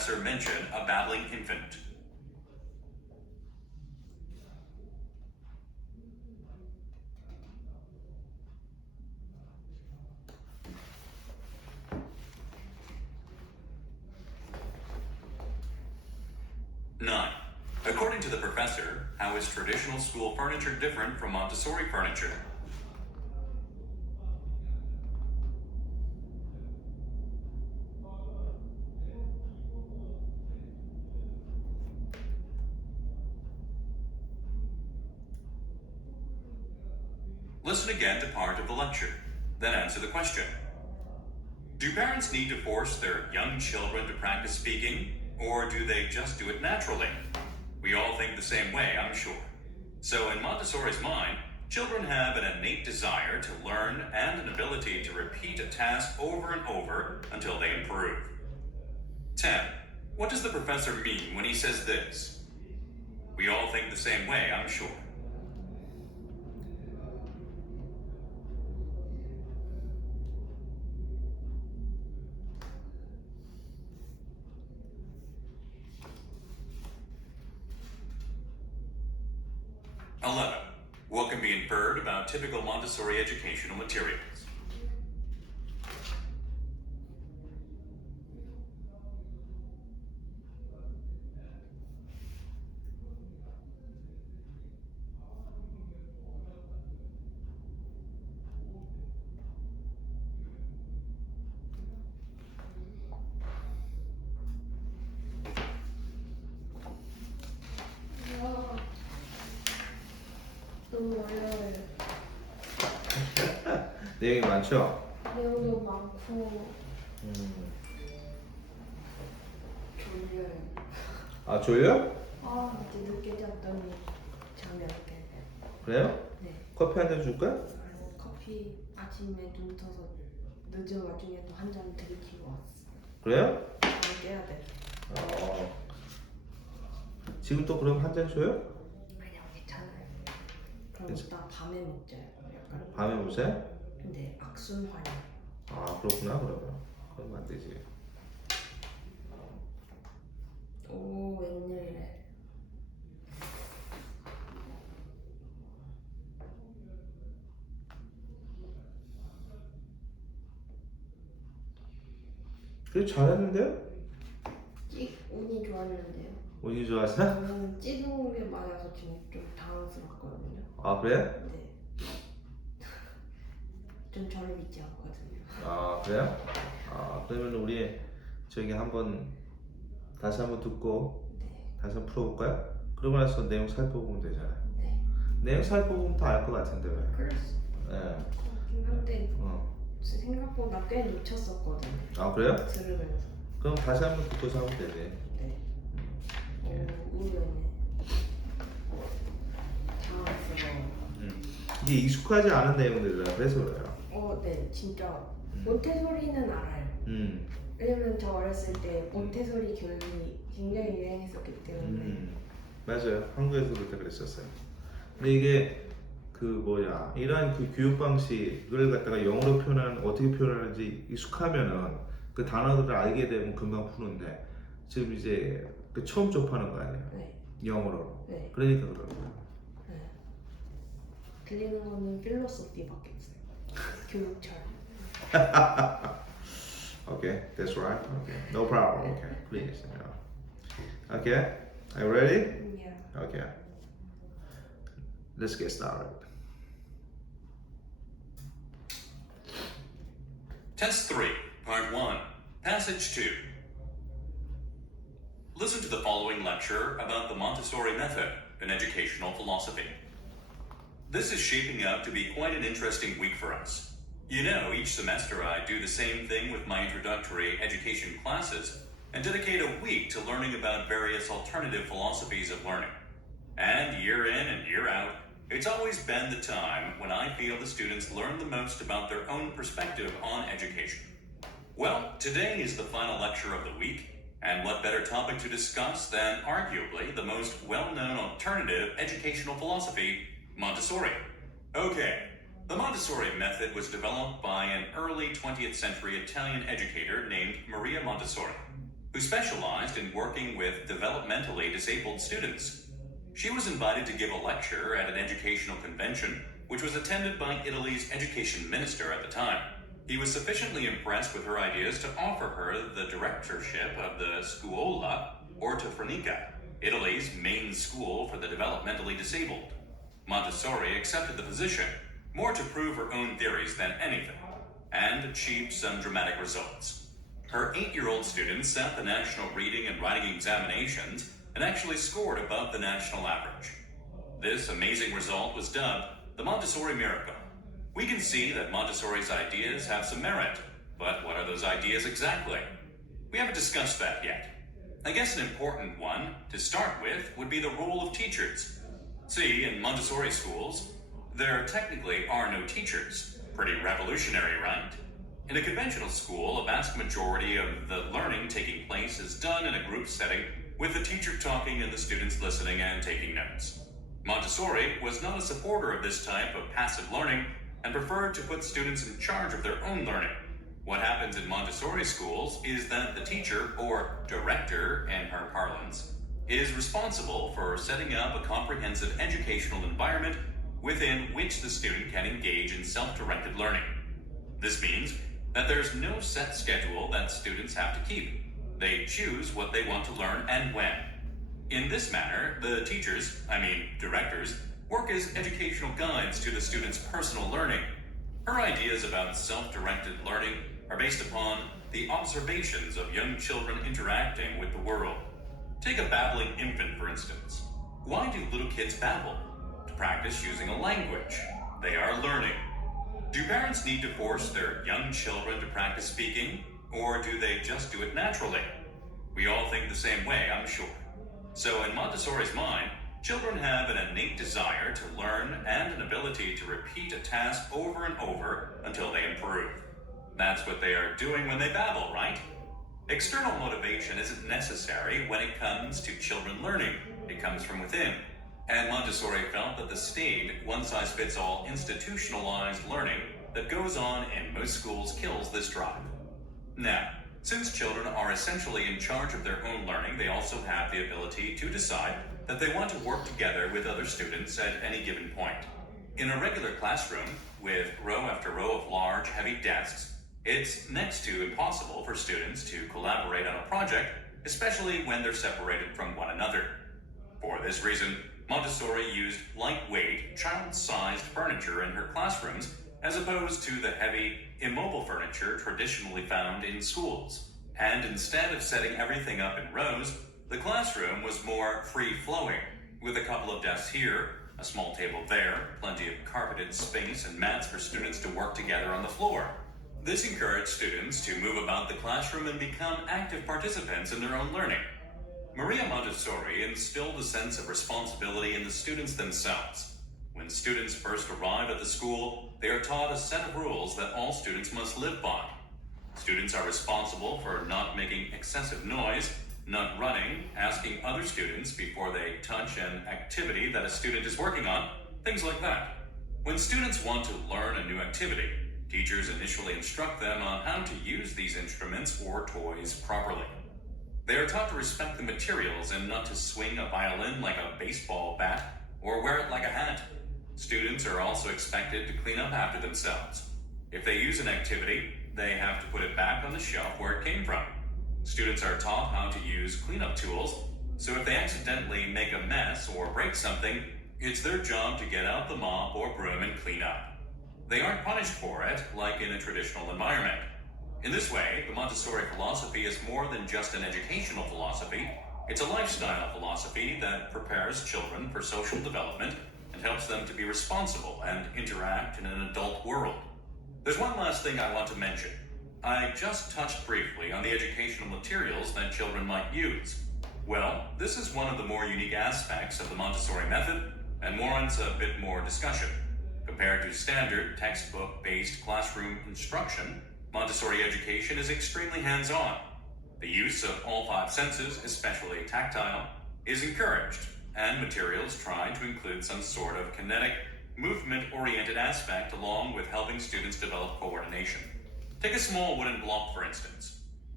professor mention a babbling infant? Nine. According to the professor, how is traditional school furniture different from Montessori furniture? Listen again to part of the lecture, then answer the question. Do parents need to force their young children to practice speaking, or do they just do it naturally? We all think the same way, I'm sure. So in Montessori's mind, children have an innate desire to learn and an ability to repeat a task over and over until they improve. 10. What does the professor mean when he says this? We all think the same way, I'm sure. What can be inferred about typical Montessori educational materials? 너무 어려워요. 내용이 많죠? 내용도 많고 졸려요. 아, 졸려? 이제 늦게 잤더니 잠이 안 깨요. 그래요? 네. 커피 한 잔 줄까? 커피 아침에 눈 떠서 늦은 와중에 또 한 잔 들이키고 왔어. 그래요? 잠 깨야 돼. 지금 또 그럼 한 잔 줘요? 아니요, 괜찮아요. 그럼 괜찮- 이따 밤에 먹자요. 약간. 밤에 오세요? 근데 악순환이. 아, 그렇구나. 그러면 안 되지. 오, 웬일이래. 그래, 잘했는데요? 운이 좋았는데요. 운이 좋아서? 저는 찌든 게 맞아서 지금 좀 당황스럽거든요. 아, 그래? 네. 좀 저를 믿지 않거든요. 아, 그래요? 아, 그러면 우리 저기 다시 한번 듣고 네. 다시 한번 풀어볼까요? 그러고 나서 내용 살펴보면 되잖아요. 네. 내용 살펴보면 다 알 것 같은데 왜? 그럴 수 예. 있긴 한데 어. 생각보다 꽤 놓쳤었거든요. 아, 그래요? 들으면서. 그럼 다시 한번 듣고서 하면 되네. 네. 예. 의외네. 당황스러워. 이게 익숙하지 않은 내용들이라 그래서 그래요. 네, 진짜 몬테소리는 알아요. 왜냐면 저 어렸을 때 몬테소리 교육이 굉장히 유행했었기 때문에. 맞아요. 한국에서도 그때 그랬었어요. 근데 이게 이러한 그 교육 방식을 갖다가 영어로 어떻게 표현하는지 익숙하면은 그 단어들을 알게 되면 금방 푸는데 지금 이제 처음 접하는 거 아니에요. 네. 영어로. 네. 그러니까 그런 거예요. 네. 들리는 거는 필로소피밖에 없어요. 교육철. Okay, that's right. Okay, no problem. Okay, please. Okay, are you ready? Yeah. Okay, let's get started. Test 3, Part 1, Passage 2. Listen to the following lecture about the Montessori method in educational philosophy. This is shaping up to be quite an interesting week for us. You know, each semester I do the same thing with my introductory education classes and dedicate a week to learning about various alternative philosophies of learning. And year in and year out, it's always been the time when I feel the students learn the most about their own perspective on education. Well, today is the final lecture of the week, and what better topic to discuss than arguably the most well-known alternative educational philosophy, Montessori. Okay, the Montessori method was developed by an early 20th century Italian educator named Maria Montessori. who specialized in working with developmentally disabled students. She was invited to give a lecture at an educational convention, which was attended by Italy's education minister at the time. He was sufficiently impressed with her ideas to offer her the directorship of the Scuola Ortofrenica, Italy's main school for the developmentally disabled. Montessori accepted the position, more to prove her own theories than anything, and achieved some dramatic results. Her 8-year-old students sat the national reading and writing examinations and actually scored above the national average. This amazing result was dubbed the Montessori miracle. We can see that Montessori's ideas have some merit, but what are those ideas exactly? We haven't discussed that yet. I guess an important one to start with would be the role of teachers. See, in Montessori schools, there technically are no teachers. Pretty revolutionary, right? In a conventional school, a vast majority of the learning taking place is done in a group setting with the teacher talking and the students listening and taking notes. Montessori was not a supporter of this type of passive learning and preferred to put students in charge of their own learning. What happens in Montessori schools is that the teacher, or director in her parlance, is responsible for setting up a comprehensive educational environment within which the student can engage in self-directed learning. This means that there's no set schedule that students have to keep. They choose what they want to learn and when. In this manner, the directors, work as educational guides to the student's personal learning. Her ideas about self-directed learning are based upon the observations of young children interacting with the world. Take a babbling infant, for instance. Why do little kids babble? To practice using a language. They are learning. Do parents need to force their young children to practice speaking, or do they just do it naturally? We all think the same way, I'm sure. So in Montessori's mind, children have an innate desire to learn and an ability to repeat a task over and over until they improve. That's what they are doing when they babble, right? External motivation isn't necessary when it comes to children learning. It comes from within. And Montessori felt that the staid, one-size-fits-all institutionalized learning that goes on in most schools kills this drive. Now, since children are essentially in charge of their own learning, they also have the ability to decide that they want to work together with other students at any given point. In a regular classroom, with row after row of large, heavy desks, it's next to impossible for students to collaborate on a project, especially when they're separated from one another. For this reason, Montessori used lightweight, child-sized furniture in her classrooms as opposed to the heavy, immobile furniture traditionally found in schools. And instead of setting everything up in rows, the classroom was more free-flowing, with a couple of desks here, a small table there, plenty of carpeted space and mats for students to work together on the floor. This encouraged students to move about the classroom and become active participants in their own learning. Maria Montessori instilled a sense of responsibility in the students themselves. When students first arrive at the school, they are taught a set of rules that all students must live by. Students are responsible for not making excessive noise, not running, asking other students before they touch an activity that a student is working on, things like that. When students want to learn a new activity, teachers initially instruct them on how to use these instruments or toys properly. They are taught to respect the materials and not to swing a violin like a baseball bat or wear it like a hat. Students are also expected to clean up after themselves. If they use an activity, they have to put it back on the shelf where it came from. Students are taught how to use cleanup tools, so if they accidentally make a mess or break something, it's their job to get out the mop or broom and clean up. They aren't punished for it, like in a traditional environment. In this way, the Montessori philosophy is more than just an educational philosophy. It's a lifestyle philosophy that prepares children for social development and helps them to be responsible and interact in an adult world. There's one last thing I want to mention. I just touched briefly on the educational materials that children might use. Well, this is one of the more unique aspects of the Montessori method and warrants a bit more discussion. Compared to standard textbook-based classroom instruction, Montessori education is extremely hands-on. The use of all 5 senses, especially tactile, is encouraged, and materials try to include some sort of kinetic, movement-oriented aspect along with helping students develop coordination. Take a small wooden block, for instance.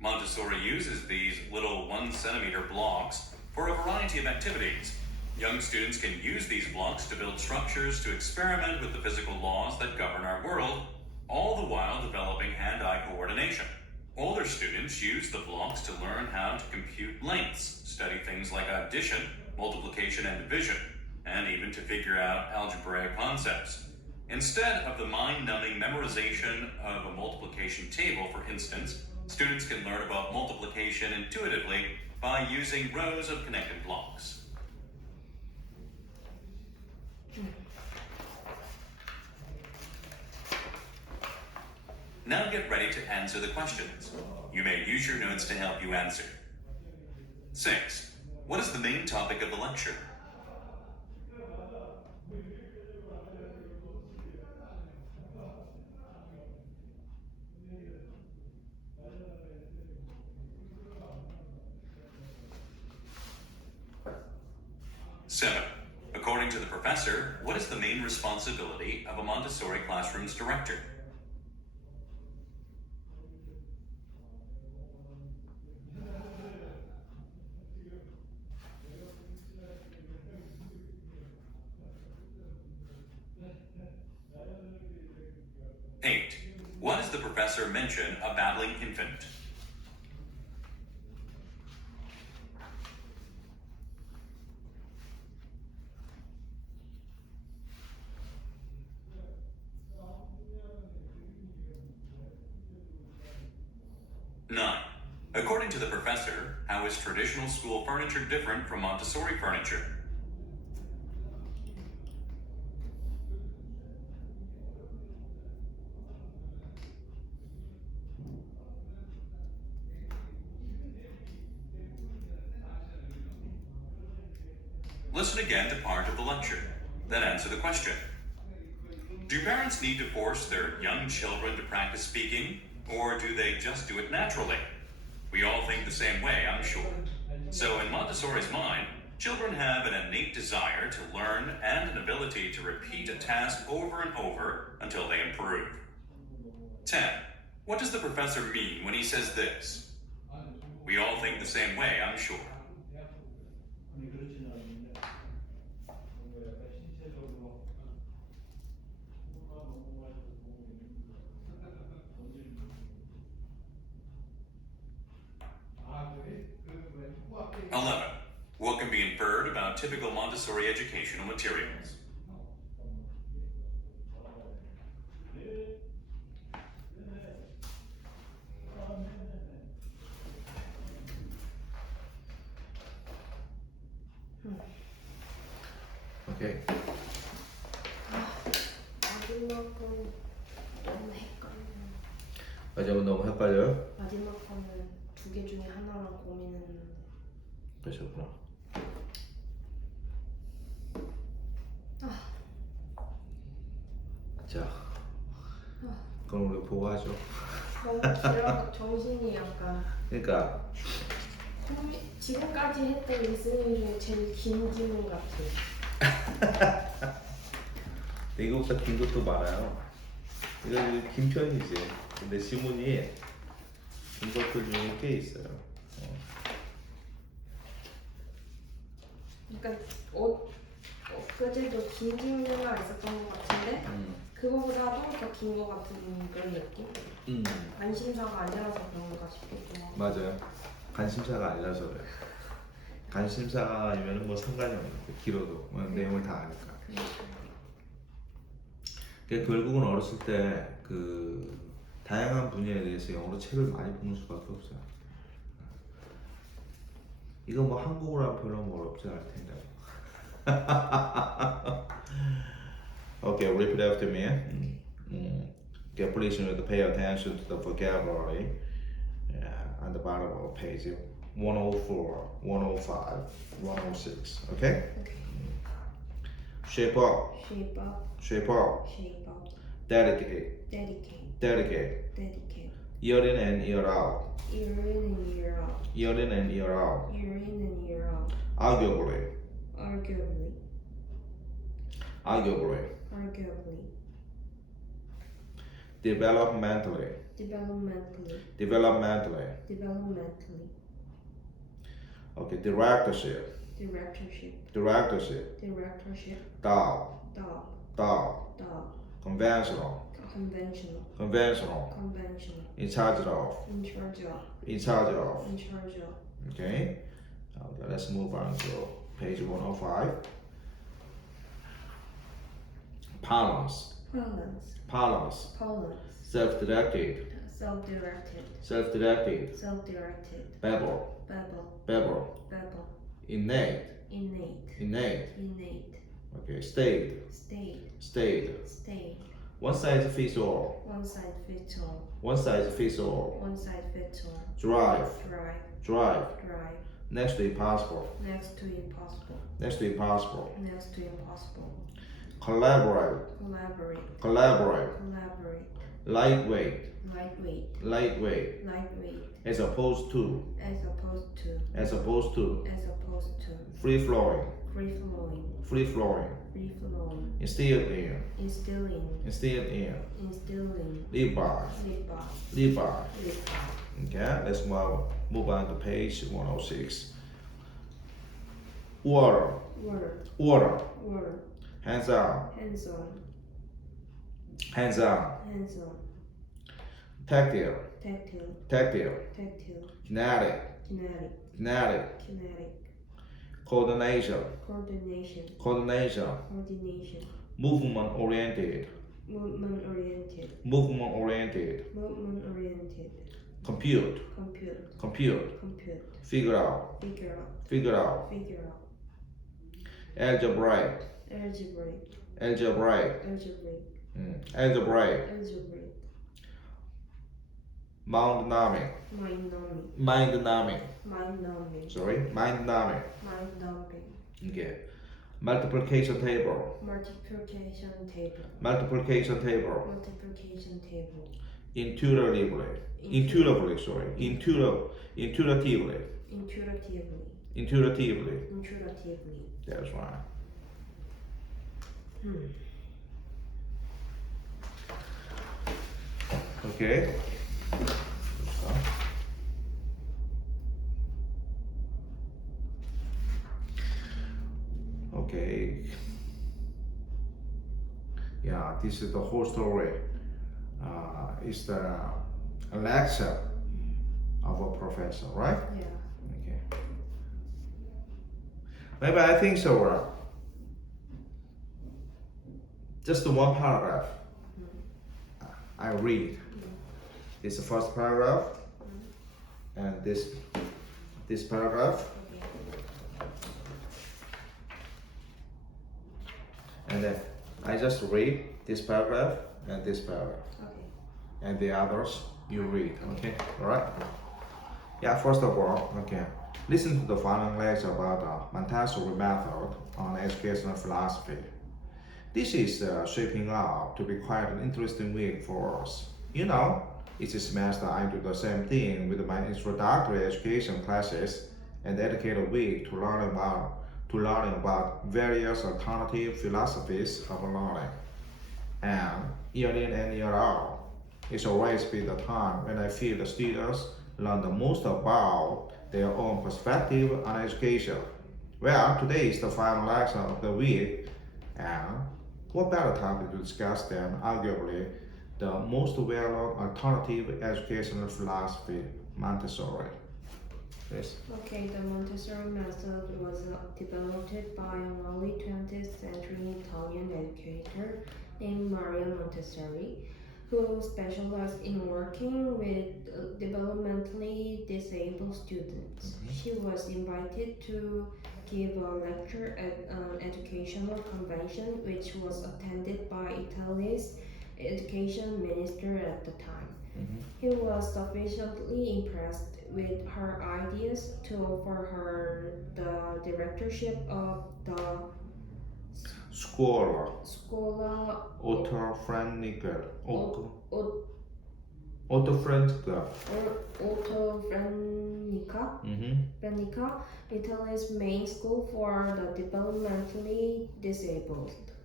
Montessori uses these little 1 centimeter blocks for a variety of activities. Young students can use these blocks to build structures to experiment with the physical laws that govern our world, all the while developing hand-eye coordination. Older students use the blocks to learn how to compute lengths, study things like addition, multiplication, and division, and even to figure out algebraic concepts. Instead of the mind-numbing memorization of a multiplication table, for instance, students can learn about multiplication intuitively by using rows of connected blocks. Now get ready to answer the questions. You may use your notes to help you answer. 6. What is the main topic of the lecture? Seven. According to the professor, what is the main responsibility of a Montessori classroom's director? Eight. What does the professor mention a babbling infant? Nine. According to the professor, how is traditional school furniture different from Montessori furniture? Listen again to part of the lecture, then answer the question. Do parents need to force their young children to practice speaking, or do they just do it naturally? We all think the same way, I'm sure. So in Montessori's mind, children have an innate desire to learn and an ability to repeat a task over and over until they improve. 10. What does the professor mean when he says this? We all think the same way, I'm sure. What can be inferred about typical Montessori educational materials? Okay. 마지막 건 너무 헷갈려. 마지막은 너무 헷갈려요? 마지막 거는 2개 중에 하나랑 고민했는데. 그러셨구나. 자, 그럼 우리 보고 하죠. 너무 길어서 정신이 약간. 그러니까 지금까지 했던 리스닝 중에 제일 긴 질문 같아. 이거보다 긴 것도 많아요. 이거 긴 편이지. 근데 지문이 긴 것들 중에 꽤 있어요. 그러니까 엊그제도 긴 질문 하나 있었던 것 같은데 그거보다도 더 긴 것 같은 그런 느낌? 관심사가 아니라서 그런가 싶기도 하고. 맞아요. 관심사가 아니라서 그래요. 관심사가 아니면 뭐 상관이 없는데 길어도 내용을 다 아니까. 그러니까 결국은 어렸을 때 그 다양한 분야에 대해서 영어로 책을 많이 보는 수밖에 없어요. 이거 뭐 한국어로 하면 별로 뭐 어렵지 않을 텐데. Okay, repeat after me. Okay, please pay attention to the vocabulary on the bottom of page 104, 105, 106. Okay? Okay. Shape up, Shape up, shape up. shape up, Dedicate, dedicate, dedicate. dedicate. Year in and year out. Year in and year out, Year in and year out. year in and year out. Arguably, Arguably, arguably. arguably. developmentally, developmentally, developmentally. developmentally, Okay, directorship, directorship, directorship. directorship, Dog, dog, dog. dog, Conventional, conventional, conventional. conventional, In charge of, in charge of, in charge of. in charge of, Okay, let's move on to page 105. Balance, balance, balance. balance, Self-directed, self-directed, self-directed. self-directed, Babble, babble, babble. babble, Innate, innate, innate. innate, Okay, stayed, state, stayed. state, One size fits all, one size fits all, one size fits all. one size fits all, Drive, drive, drive. drive, Next to impossible, next to impossible, next to impossible. next to impossible, Collaborate, collaborate, collaborate. collaborate, Lightweight, lightweight, lightweight. lightweight, As opposed to, as opposed to, as opposed to. as opposed to, Free flowing, free flowing, free flowing. free flowing, Instilled in, instilling, instilled in. instilling, Live by, live by, live by. live by. Okay, let's move on to page 106. Order, Word, order. word, Hands on, hands on, hands on. hands on, Tactile, tactile, tactile. tactile, Kinetic, kinetic, kinetic. kinetic, Coordination, coordination, coordination. coordination, Movement oriented, movement oriented, movement oriented. movement oriented, Compute, compute, compute. compute, Figure out, figure out, figure out. figure out, Algebraic, algebraic, algebraic. algebraic, Algebraic. algebraic, Mind numbing, mind numbing, mind numbing. mind numbing, Sorry, mind numbing. mind numbing, Okay. Multiplication table, multiplication table, multiplication table. multiplication table, Intuitively, intuitively. Sorry, intuitively, intuitively, intuitively. intuitively. That's right. Okay. Good stuff. Okay. Yeah, this is the whole story. It's the lecture of a professor, right? Yeah. Okay. Maybe I think so. Just one paragraph. I read. This is the first paragraph, and this paragraph, and then I just read this paragraph and this paragraph, Okay. and the others you read. Okay, all right? Yeah. First of all, okay. Listen to the following lecture about the Montessori method on educational philosophy. This is shaping up to be quite an interesting week for us. You know, each semester I do the same thing with my introductory education classes and dedicate a week to learning about various alternative philosophies of learning. And year in and year out, it's always been the time when I feel the students learn the most about their own perspective on education. Well, today is the final lecture of the week, and what better topic to discuss than arguably the most well-known alternative educational philosophy, Montessori. Yes. Okay, the Montessori method was developed by an early 20th century Italian educator named Maria Montessori, who specialized in working with developmentally disabled students. She was invited to give a lecture at an educational convention which was attended by Italy's education minister at the time. He was sufficiently impressed with her ideas to offer her the directorship of the Scuola Scuola Ortofrenica. Ortofrenica. Frenica, Italy's main school for the developmentally disabled.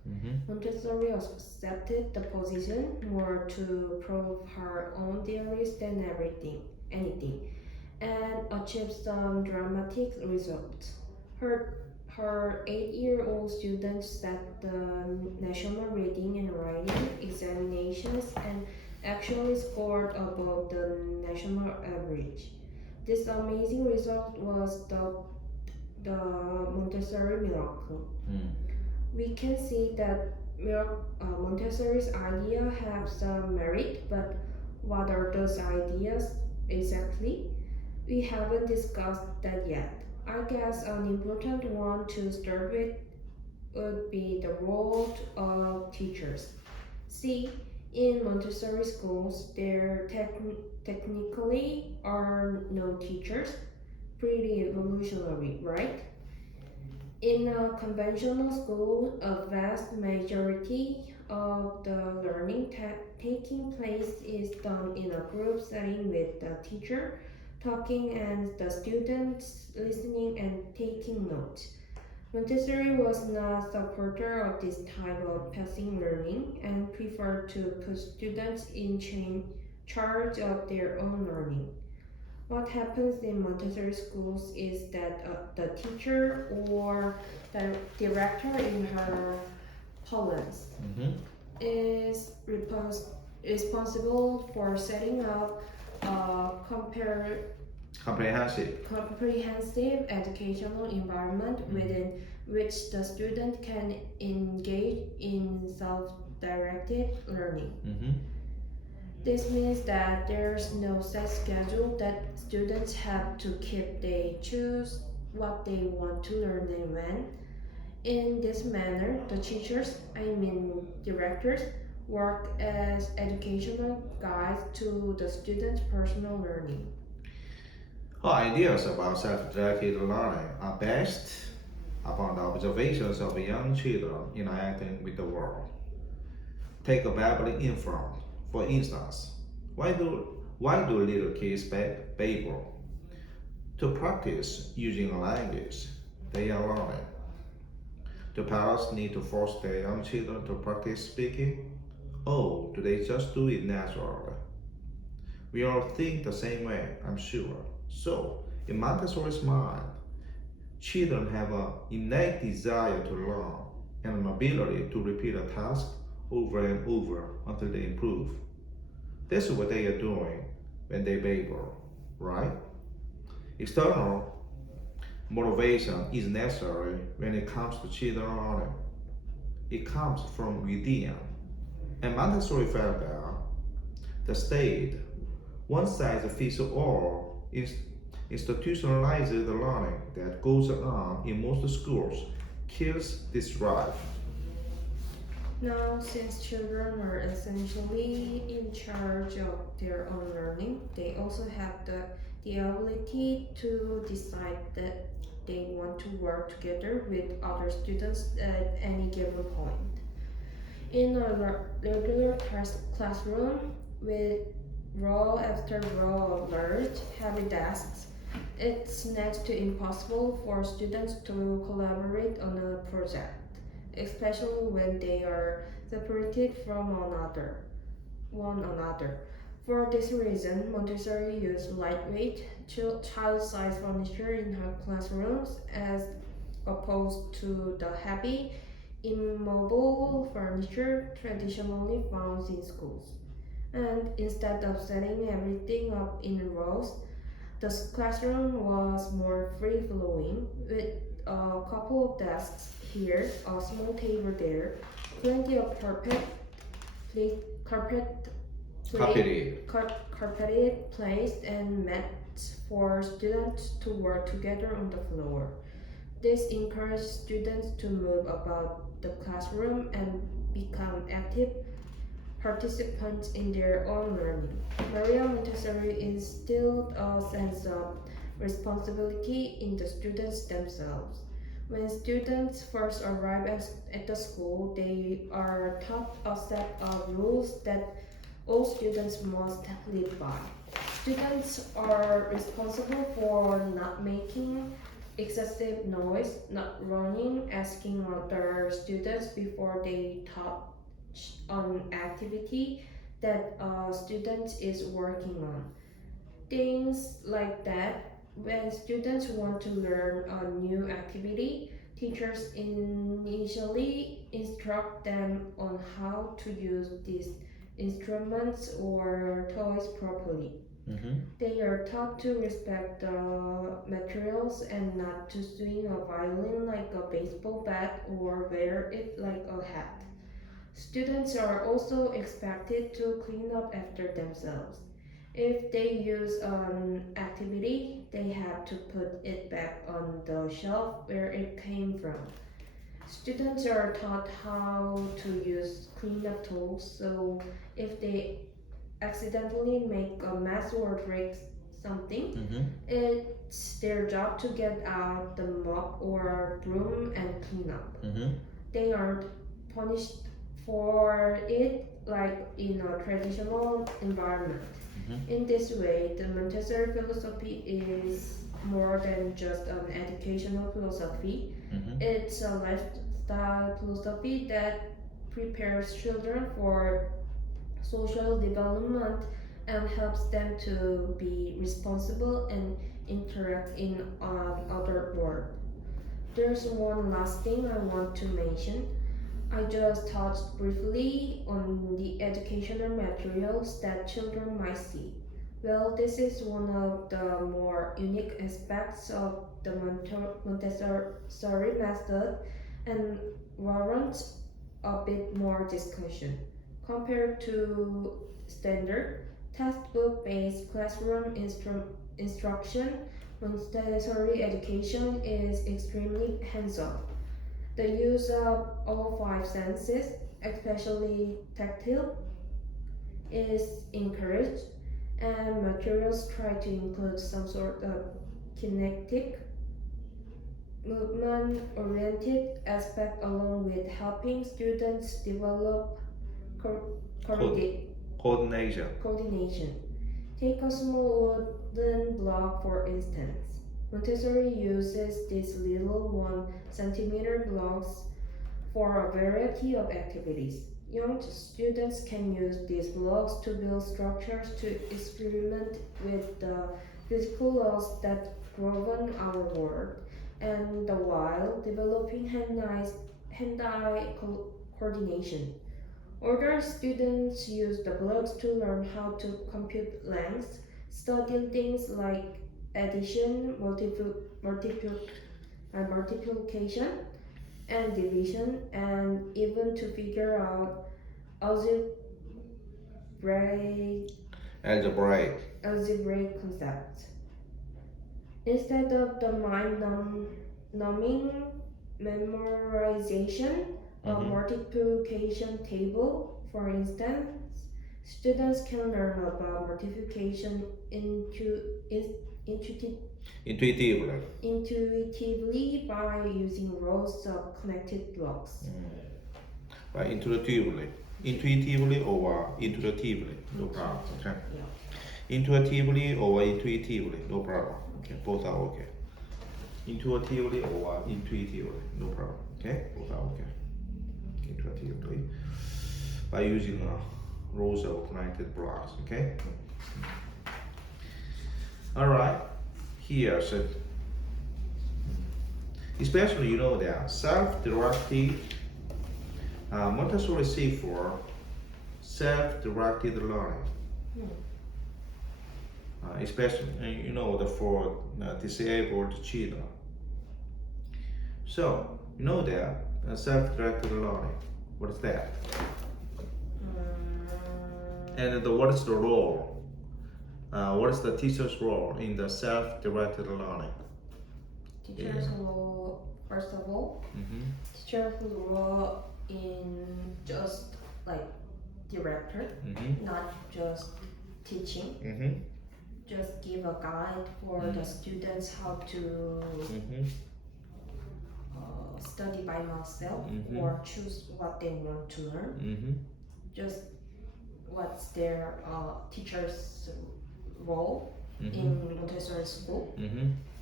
Montessori accepted the position more to prove her own theories than anything, and achieved some dramatic results. Her 8-year-old student set the national reading and writing examinations and actually scored above the national average. This amazing result was the Montessori miracle. We can see that Montessori's idea have some merit, but what are those ideas exactly? We haven't discussed that yet. I guess an important one to start with would be the role of teachers. See, in Montessori schools, there technically are no teachers. Pretty evolutionary, right? In a conventional school, a vast majority of the learning taking place is done in a group setting with the teacher talking and the students listening and taking notes. Montessori was not a supporter of this type of passive learning and preferred to put students in charge of their own learning. What happens in Montessori schools is that the teacher or the director in her province is responsible for setting up a comprehensive educational environment within which the student can engage in self-directed learning. This means that there's no set schedule that students have to keep. They choose what they want to learn and when. In this manner, the teachers, directors, work as educational guides to the students' personal learning. Her ideas about self-directed learning are based upon the observations of young children interacting with the world. Take a babbling infant, for instance. Why do little kids babble? To practice using a language they are learning. Do parents need to force their young children to practice speaking? Or do they just do it naturally? We all think the same way, I'm sure. So, in Montessori's mind, children have an innate desire to learn and an ability to repeat a task over and over until they improve. That's what they are doing when they babble, right? External motivation is necessary when it comes to children learning. It comes from within. And Montessori felt that the state, one size fits all, institutionalizes the learning that goes on in most schools, kills this drive. Now, since children are essentially in charge of their own learning, they also have the ability to decide that they want to work together with other students at any given point. In a regular classroom with row after row of large, heavy desks, it's next to impossible for students to collaborate on a project, especially when they are separated from one another. For this reason, Montessori used lightweight, child-sized furniture in her classrooms as opposed to the heavy, immobile furniture traditionally found in schools. And instead of setting everything up in rows, the classroom was more free-flowing, with a couple of desks here, a small table there, plenty of carpeted placed and mats for students to work together on the floor. This encouraged students to move about the classroom and become active participants in their own learning. Maria Montessori instilled a sense of responsibility in the students themselves. When students first arrive at the school, they are taught a set of rules that all students must live by. Students are responsible for not making excessive noise, not running, asking other students before they touch on activity that a student is working on. Things like that. When students want to learn a new activity, teachers initially instruct them on how to use these instruments or toys properly. They are taught to respect the materials and not to swing a violin like a baseball bat or wear it like a hat. Students are also expected to clean up after themselves. If they use an activity, they have to put it back on the shelf where it came from. Students are taught how to use cleanup tools, so if they accidentally make a mess or break something, it's their job to get out the mop or broom and clean up. They aren't punished for it like in a traditional environment. In this way, the Montessori philosophy is more than just an educational philosophy. It's a lifestyle philosophy that prepares children for social development and helps them to be responsible and interact in an other world. There's one last thing I want to mention. I just touched briefly on the educational materials that children might see. Well, this is one of the more unique aspects of the Montessori method and warrants a bit more discussion. Compared to standard textbook-based classroom instruction, Montessori education is extremely hands-on. The use of all five senses, especially tactile, is encouraged, and materials try to include some sort of kinetic, movement oriented aspect along with helping students develop Coordination. coordination. Take a small wooden block for instance. Montessori uses these little 1 centimeter blocks for a variety of activities. Young students can use these blocks to build structures to experiment with the physical laws that govern our world, and the while developing hand-eye coordination. Older students use the blocks to learn how to compute lengths, study things like addition, multiplication, and division, and even to figure out algebraic, algebraic concepts. Instead of the numbing memorization, a multiplication table, for instance, students can learn about multiplication intuitively by using rows of connected blocks. Right, intuitively or intuitively, no problem. Okay. Intuitively or intuitively, no problem. Okay, both are okay. Intuitively or intuitively, no problem. Okay, both are okay. Intuitively by using rows of connected blocks. Okay. All right. Here, so especially you know that self-directed Montessori C for self-directed learning. Especially you know for disabled children. So you know that self-directed learning. What is that? And what is the role? What is the teacher's role in the self-directed learning? Teacher's role, first of all, teacher's role in just like director, not just teaching. Just give a guide for the students how to study by themselves or choose what they want to learn. Just what's their teacher's role in Montessori school.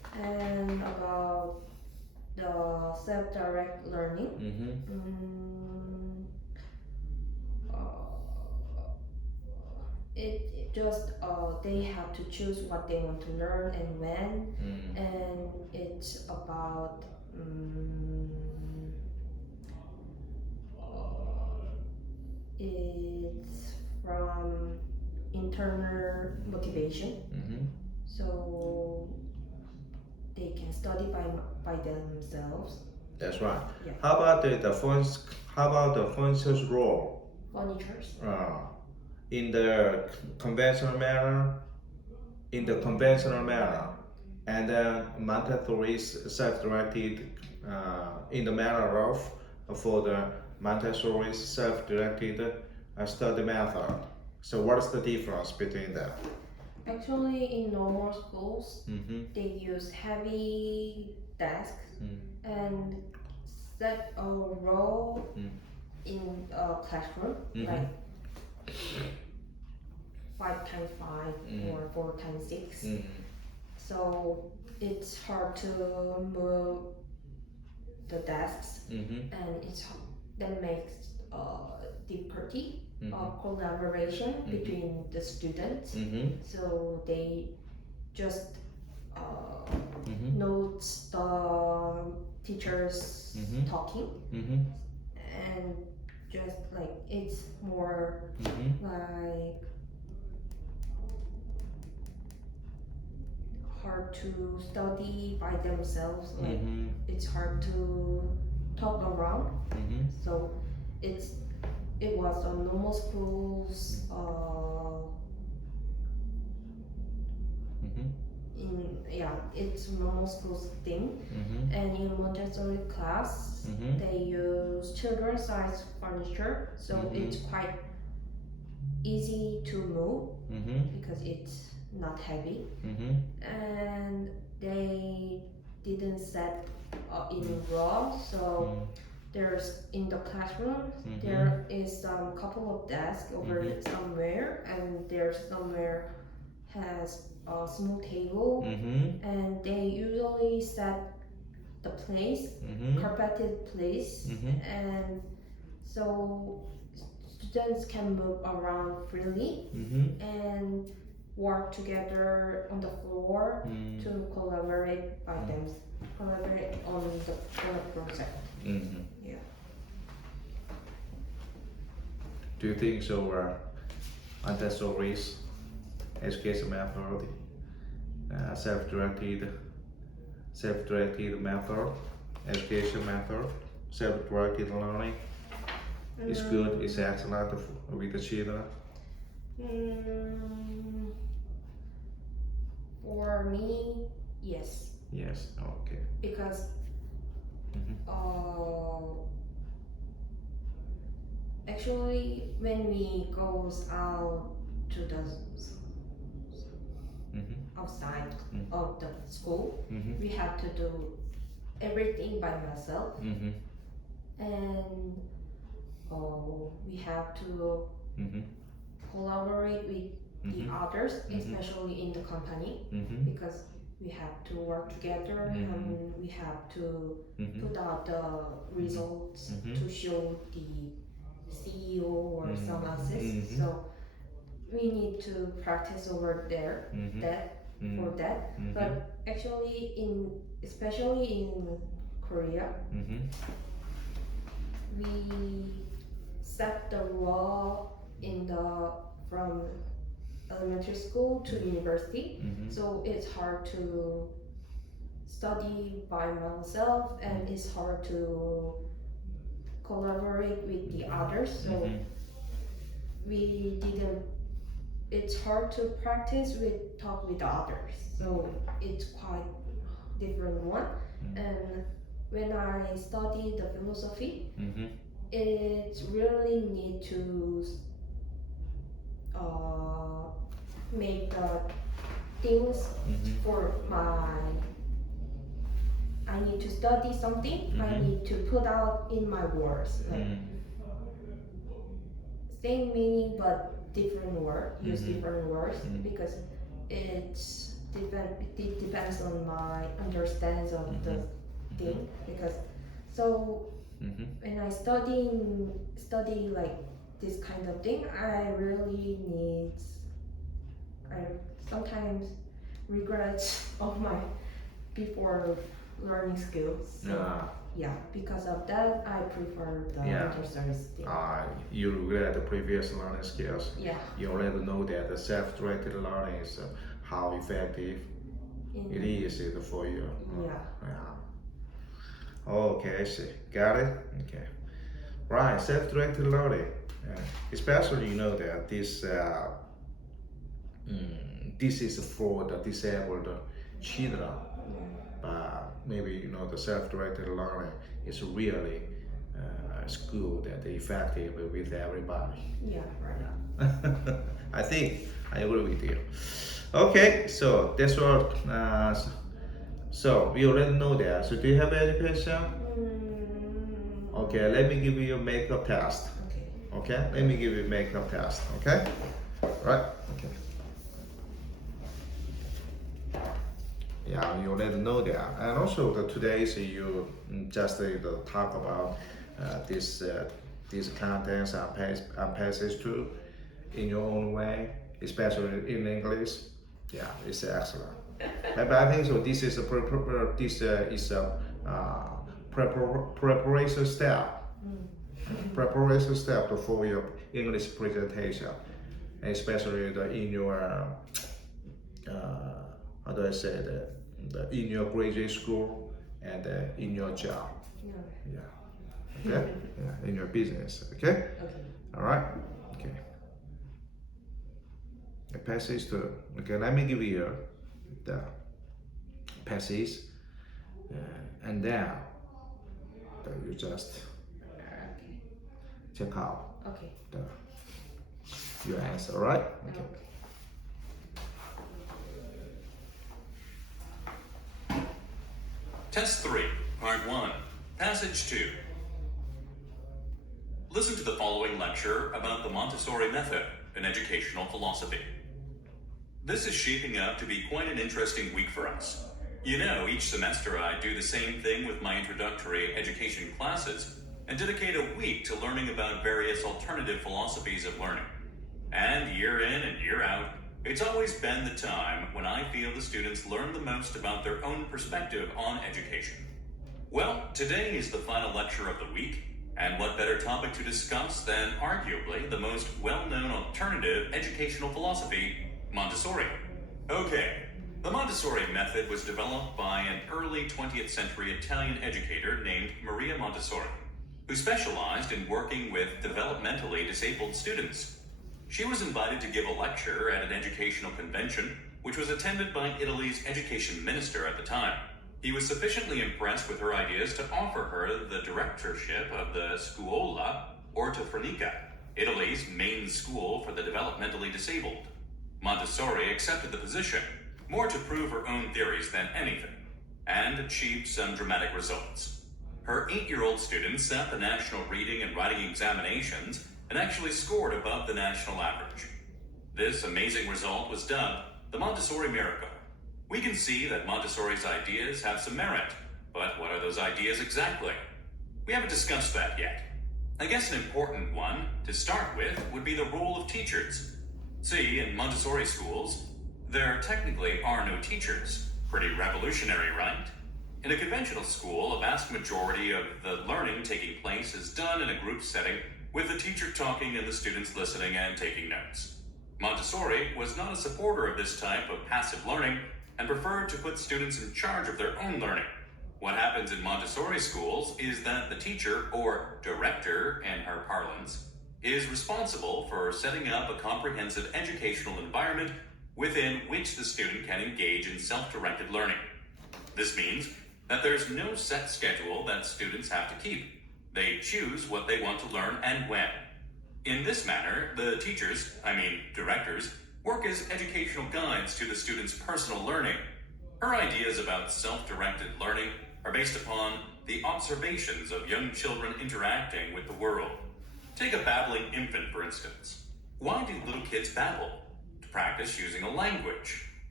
And about the self-direct learning, it just they have to choose what they want to learn and when, and it's about it's from internal motivation, so they can study by themselves. That's right. Yeah. How about the function's role Furnitures. in the conventional manner? And then Montessori is self-directed in the manner of for the Montessori self-directed study method. So what is the difference between them? Actually, in normal schools, they use heavy desks and set a row in a classroom, like 5x5 or 4x6. So it's hard to move the desks, and that makes difficulty of collaboration between the students. So they just notes the teachers talking, and just like it's more like hard to study by themselves, like it's hard to talk around. So it was a normal schools it's normal schools thing. And in Montessori class they use children size furniture, so it's quite easy to move because it's not heavy, and they didn't set in row, so there's in the classroom there is some couple of desks over somewhere, and there's somewhere has a small table, and they usually set the place, carpeted place, and so students can move around freely and work together on the floor to collaborate collaborate on a project. Yeah. Do you think so? Montessori's education method, self-directed method, education method, self-directed learning is good, is excellent with the children? For me, yes. Yes, okay. Because actually when we goes out to the outside of the school, we have to do everything by myself, and we have to collaborate with the others, especially in the company, because we have to work together and we have to put out the results to show the CEO or some assets. So we need to practice over there for that. But actually especially in Korea, we set the law from elementary school to university, so it's hard to study by myself, and it's hard to collaborate with the others. So it's hard to practice with talk with others, so it's quite different one. And when I study the philosophy, it's really need to make the things for I need to study something, I need to put out in my words, like same meaning but different word, use different words, because it's it depends on my understanding of the thing, because so when I study like this kind of thing, I really I sometimes regret of my before learning skills. So, yeah, because of that, I prefer the Montessori thing. You regret the previous learning skills. Yeah. You already know that the self-directed learning is how effective it is for you. Okay, I see. Got it? Okay. Right, self-directed learning. Especially, you know that this is for the disabled children. But maybe, you know, the self-directed learning is really good and effective with everybody. Yeah, right. I think I agree with you. Okay, so that's what. So we already know that. So do you have any question? Okay, let me give you a makeup test. Okay, let me give you a makeup test. Okay, right? Okay. Yeah, you already know that. And also today's you just talk about these contents and passage too in your own way, especially in English. Yeah, it's excellent. But I think so. This is a preparation step. Preparation step for your English presentation, especially in your how do I say in your graduate school and in your job. Yeah. Okay. Yeah. In your business. Okay. All right. Okay. The passage to. Okay. Let me give you the passage, and then you just check out your answer. Right. Okay. Test 3, Part 1, Passage 2. Listen to the following lecture about the Montessori method in educational philosophy. This is shaping up to be quite an interesting week for us. You know, each semester I do the same thing with my introductory education classes and dedicate a week to learning about various alternative philosophies of learning. And year in and year out, it's always been the time when I feel the students learn the most about their own perspective on education. Well, today is the final lecture of the week, and what better topic to discuss than arguably the most well-known alternative educational philosophy, Montessori. Okay, the Montessori method was developed by an early 20th century Italian educator named Maria Montessori, who specialized in working with developmentally disabled students. She was invited to give a lecture at an educational convention, which was attended by Italy's education minister at the time. He was sufficiently impressed with her ideas to offer her the directorship of the Scuola Ortofrenica, Italy's main school for the developmentally disabled. Montessori accepted the position, more to prove her own theories than anything, and achieved some dramatic results. Her 8-year-old students sat the national reading and writing examinations and actually scored above the national average. This amazing result was dubbed the Montessori miracle. We can see that Montessori's ideas have some merit, but what are those ideas exactly? We haven't discussed that yet. I guess an important one to start with would be the role of teachers. See, in Montessori schools, there technically are no teachers. Pretty revolutionary, right? In a conventional school, a vast majority of the learning taking place is done in a group setting with the teacher talking and the students listening and taking notes. Montessori was not a supporter of this type of passive learning and preferred to put students in charge of their own learning. What happens in Montessori schools is that the teacher, or director in her parlance, is responsible for setting up a comprehensive educational environment within which the student can engage in self-directed learning. This means that there's no set schedule that students have to keep. They choose what they want to learn and when. In this manner, the teachers, directors, work as educational guides to the students' personal learning. Her ideas about self-directed learning are based upon the observations of young children interacting with the world. Take a babbling infant, for instance. Why do little kids babble? To practice using a language.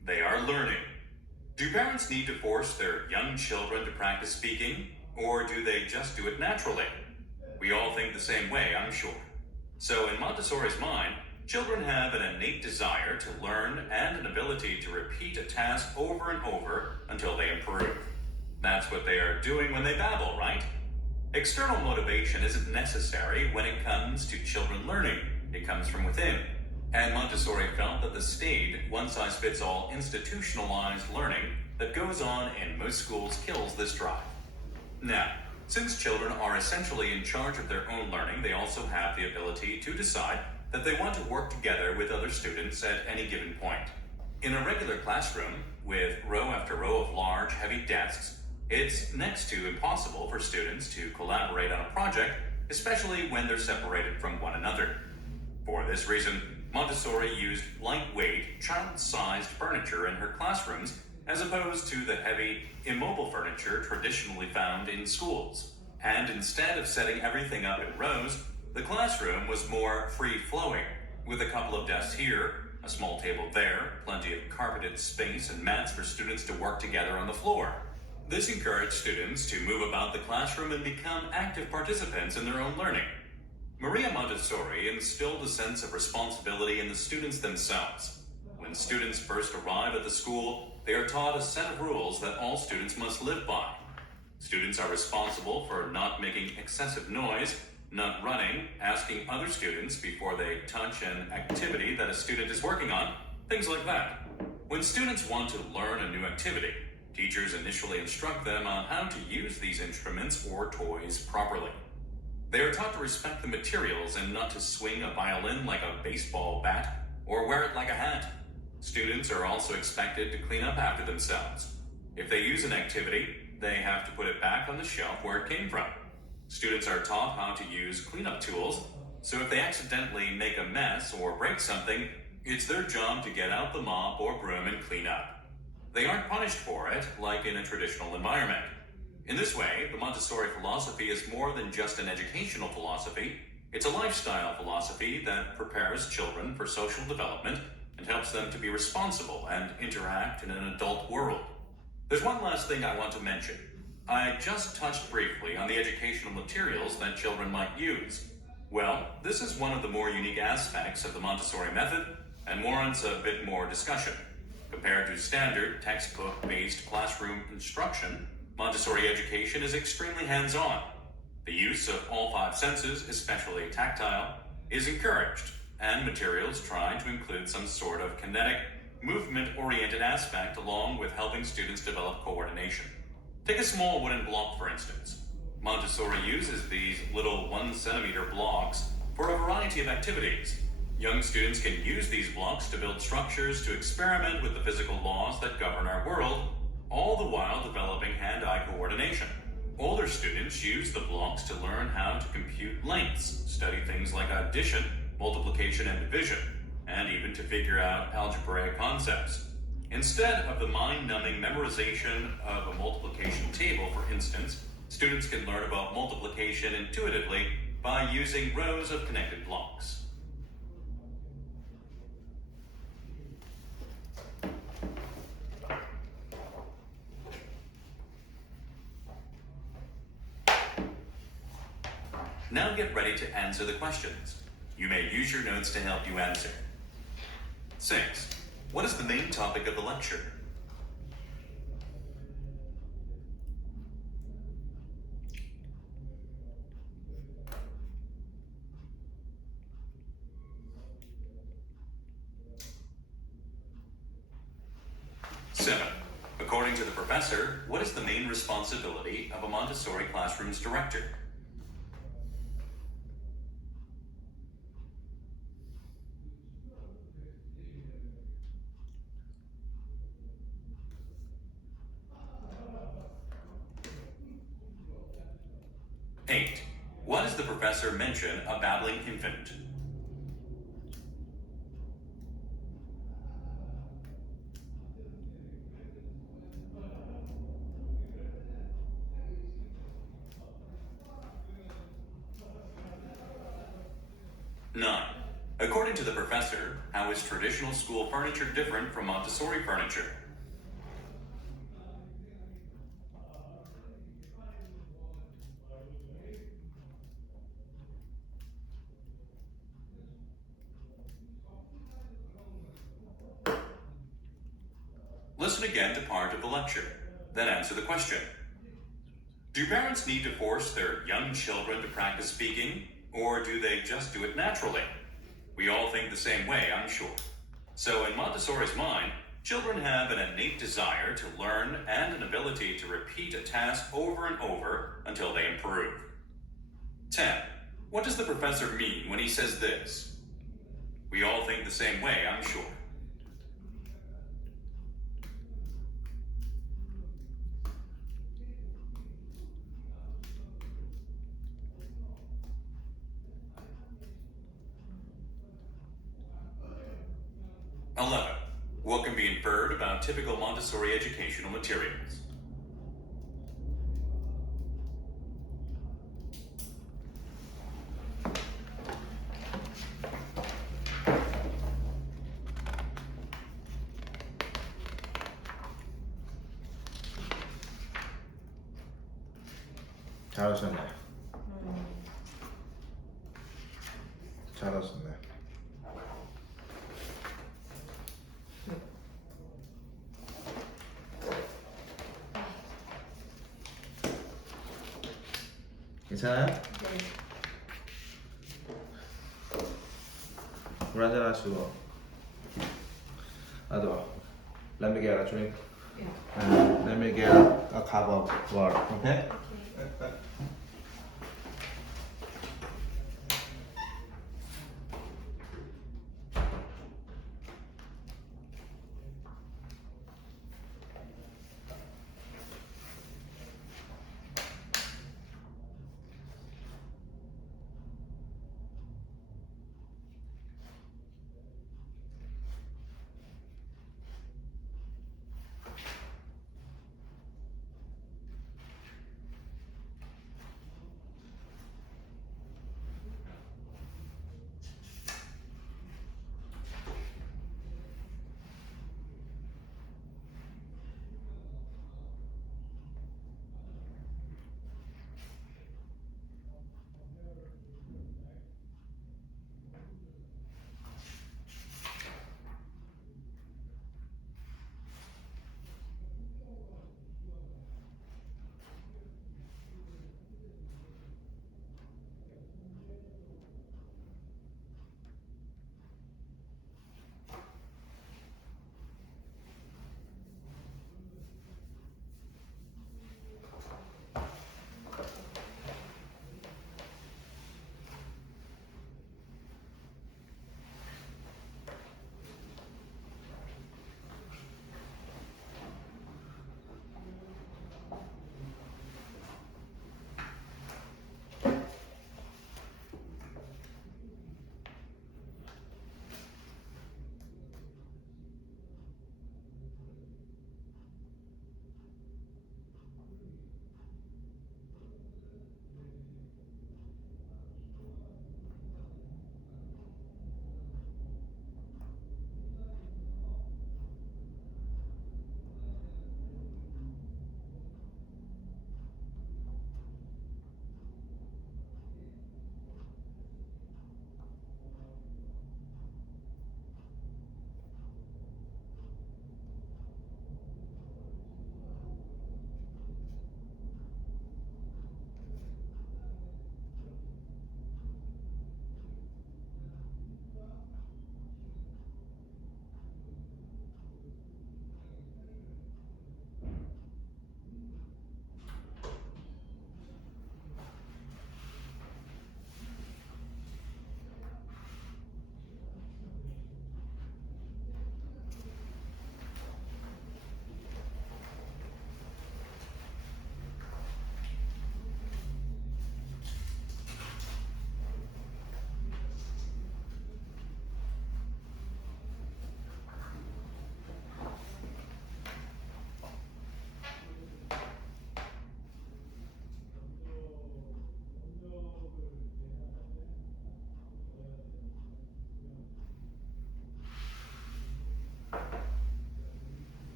They are learning. Do parents need to force their young children to practice speaking, or do they just do it naturally? We all think the same way, I'm sure. So in Montessori's mind, children have an innate desire to learn and an ability to repeat a task over and over until they improve. That's what they are doing when they babble, right? External motivation isn't necessary when it comes to children learning. It comes from within. And Montessori felt that the staid, one-size-fits-all institutionalized learning that goes on in most schools kills this drive. Now, since children are essentially in charge of their own learning, they also have the ability to decide that they want to work together with other students at any given point. In a regular classroom, with row after row of large, heavy desks, it's next to impossible for students to collaborate on a project, especially when they're separated from one another. For this reason, Montessori used lightweight, child-sized furniture in her classrooms as opposed to the heavy, immobile furniture traditionally found in schools. And instead of setting everything up in rows, the classroom was more free-flowing, with a couple of desks here, a small table there, plenty of carpeted space and mats for students to work together on the floor. This encouraged students to move about the classroom and become active participants in their own learning. Maria Montessori instilled a sense of responsibility in the students themselves. When students first arrive at the school, they are taught a set of rules that all students must live by. Students are responsible for not making excessive noise, not running, asking other students before they touch an activity that a student is working on, things like that. When students want to learn a new activity, teachers initially instruct them on how to use these instruments or toys properly. They are taught to respect the materials and not to swing a violin like a baseball bat or wear it like a hat. Students are also expected to clean up after themselves. If they use an activity, they have to put it back on the shelf where it came from. Students are taught how to use cleanup tools, so if they accidentally make a mess or break something, it's their job to get out the mop or broom and clean up. They aren't punished for it like in a traditional environment. In this way, the Montessori philosophy is more than just an educational philosophy. It's a lifestyle philosophy that prepares children for social development and helps them to be responsible and interact in an adult world. There's one last thing I want to mention. I just touched briefly on the educational materials that children might use. Well, this is one of the more unique aspects of the Montessori method and warrants a bit more discussion. Compared to standard textbook-based classroom instruction, Montessori education is extremely hands-on. The use of all five senses, especially tactile, is encouraged, and materials try to include some sort of kinetic, movement-oriented aspect along with helping students develop coordination. Take a small wooden block, for instance. Montessori uses these little 1-centimeter blocks for a variety of activities. Young students can use these blocks to build structures to experiment with the physical laws that govern our world, all the while developing hand-eye coordination. Older students use the blocks to learn how to compute lengths, study things like addition, multiplication and division, and even to figure out algebraic concepts. Instead of the mind-numbing memorization of a multiplication table, for instance, students can learn about multiplication intuitively by using rows of connected blocks. Now get ready to answer the questions. You may use your notes to help you answer. 6. What is the main topic of the lecture? Seven. According to the professor, what is the main responsibility of a Montessori classroom's director? 8. What does the professor mention a babbling infant? 9. According to the professor, how is traditional school furniture different from Montessori furniture? Listen again to part of the lecture, then answer the question. Do parents need to force their young children to practice speaking, or do they just do it naturally? We all think the same way, I'm sure. So in Montessori's mind, children have an innate desire to learn and an ability to repeat a task over and over until they improve. 10. What does the professor mean when he says this? We all think the same way, I'm sure. What can be inferred about typical Montessori educational materials? 잘하셨네. 잘하셨네. 괜찮아요? 네. 물 한잔 하시고. Adore. Let me get a drink. Yeah. And let me get a cup of water. Okay? Okay.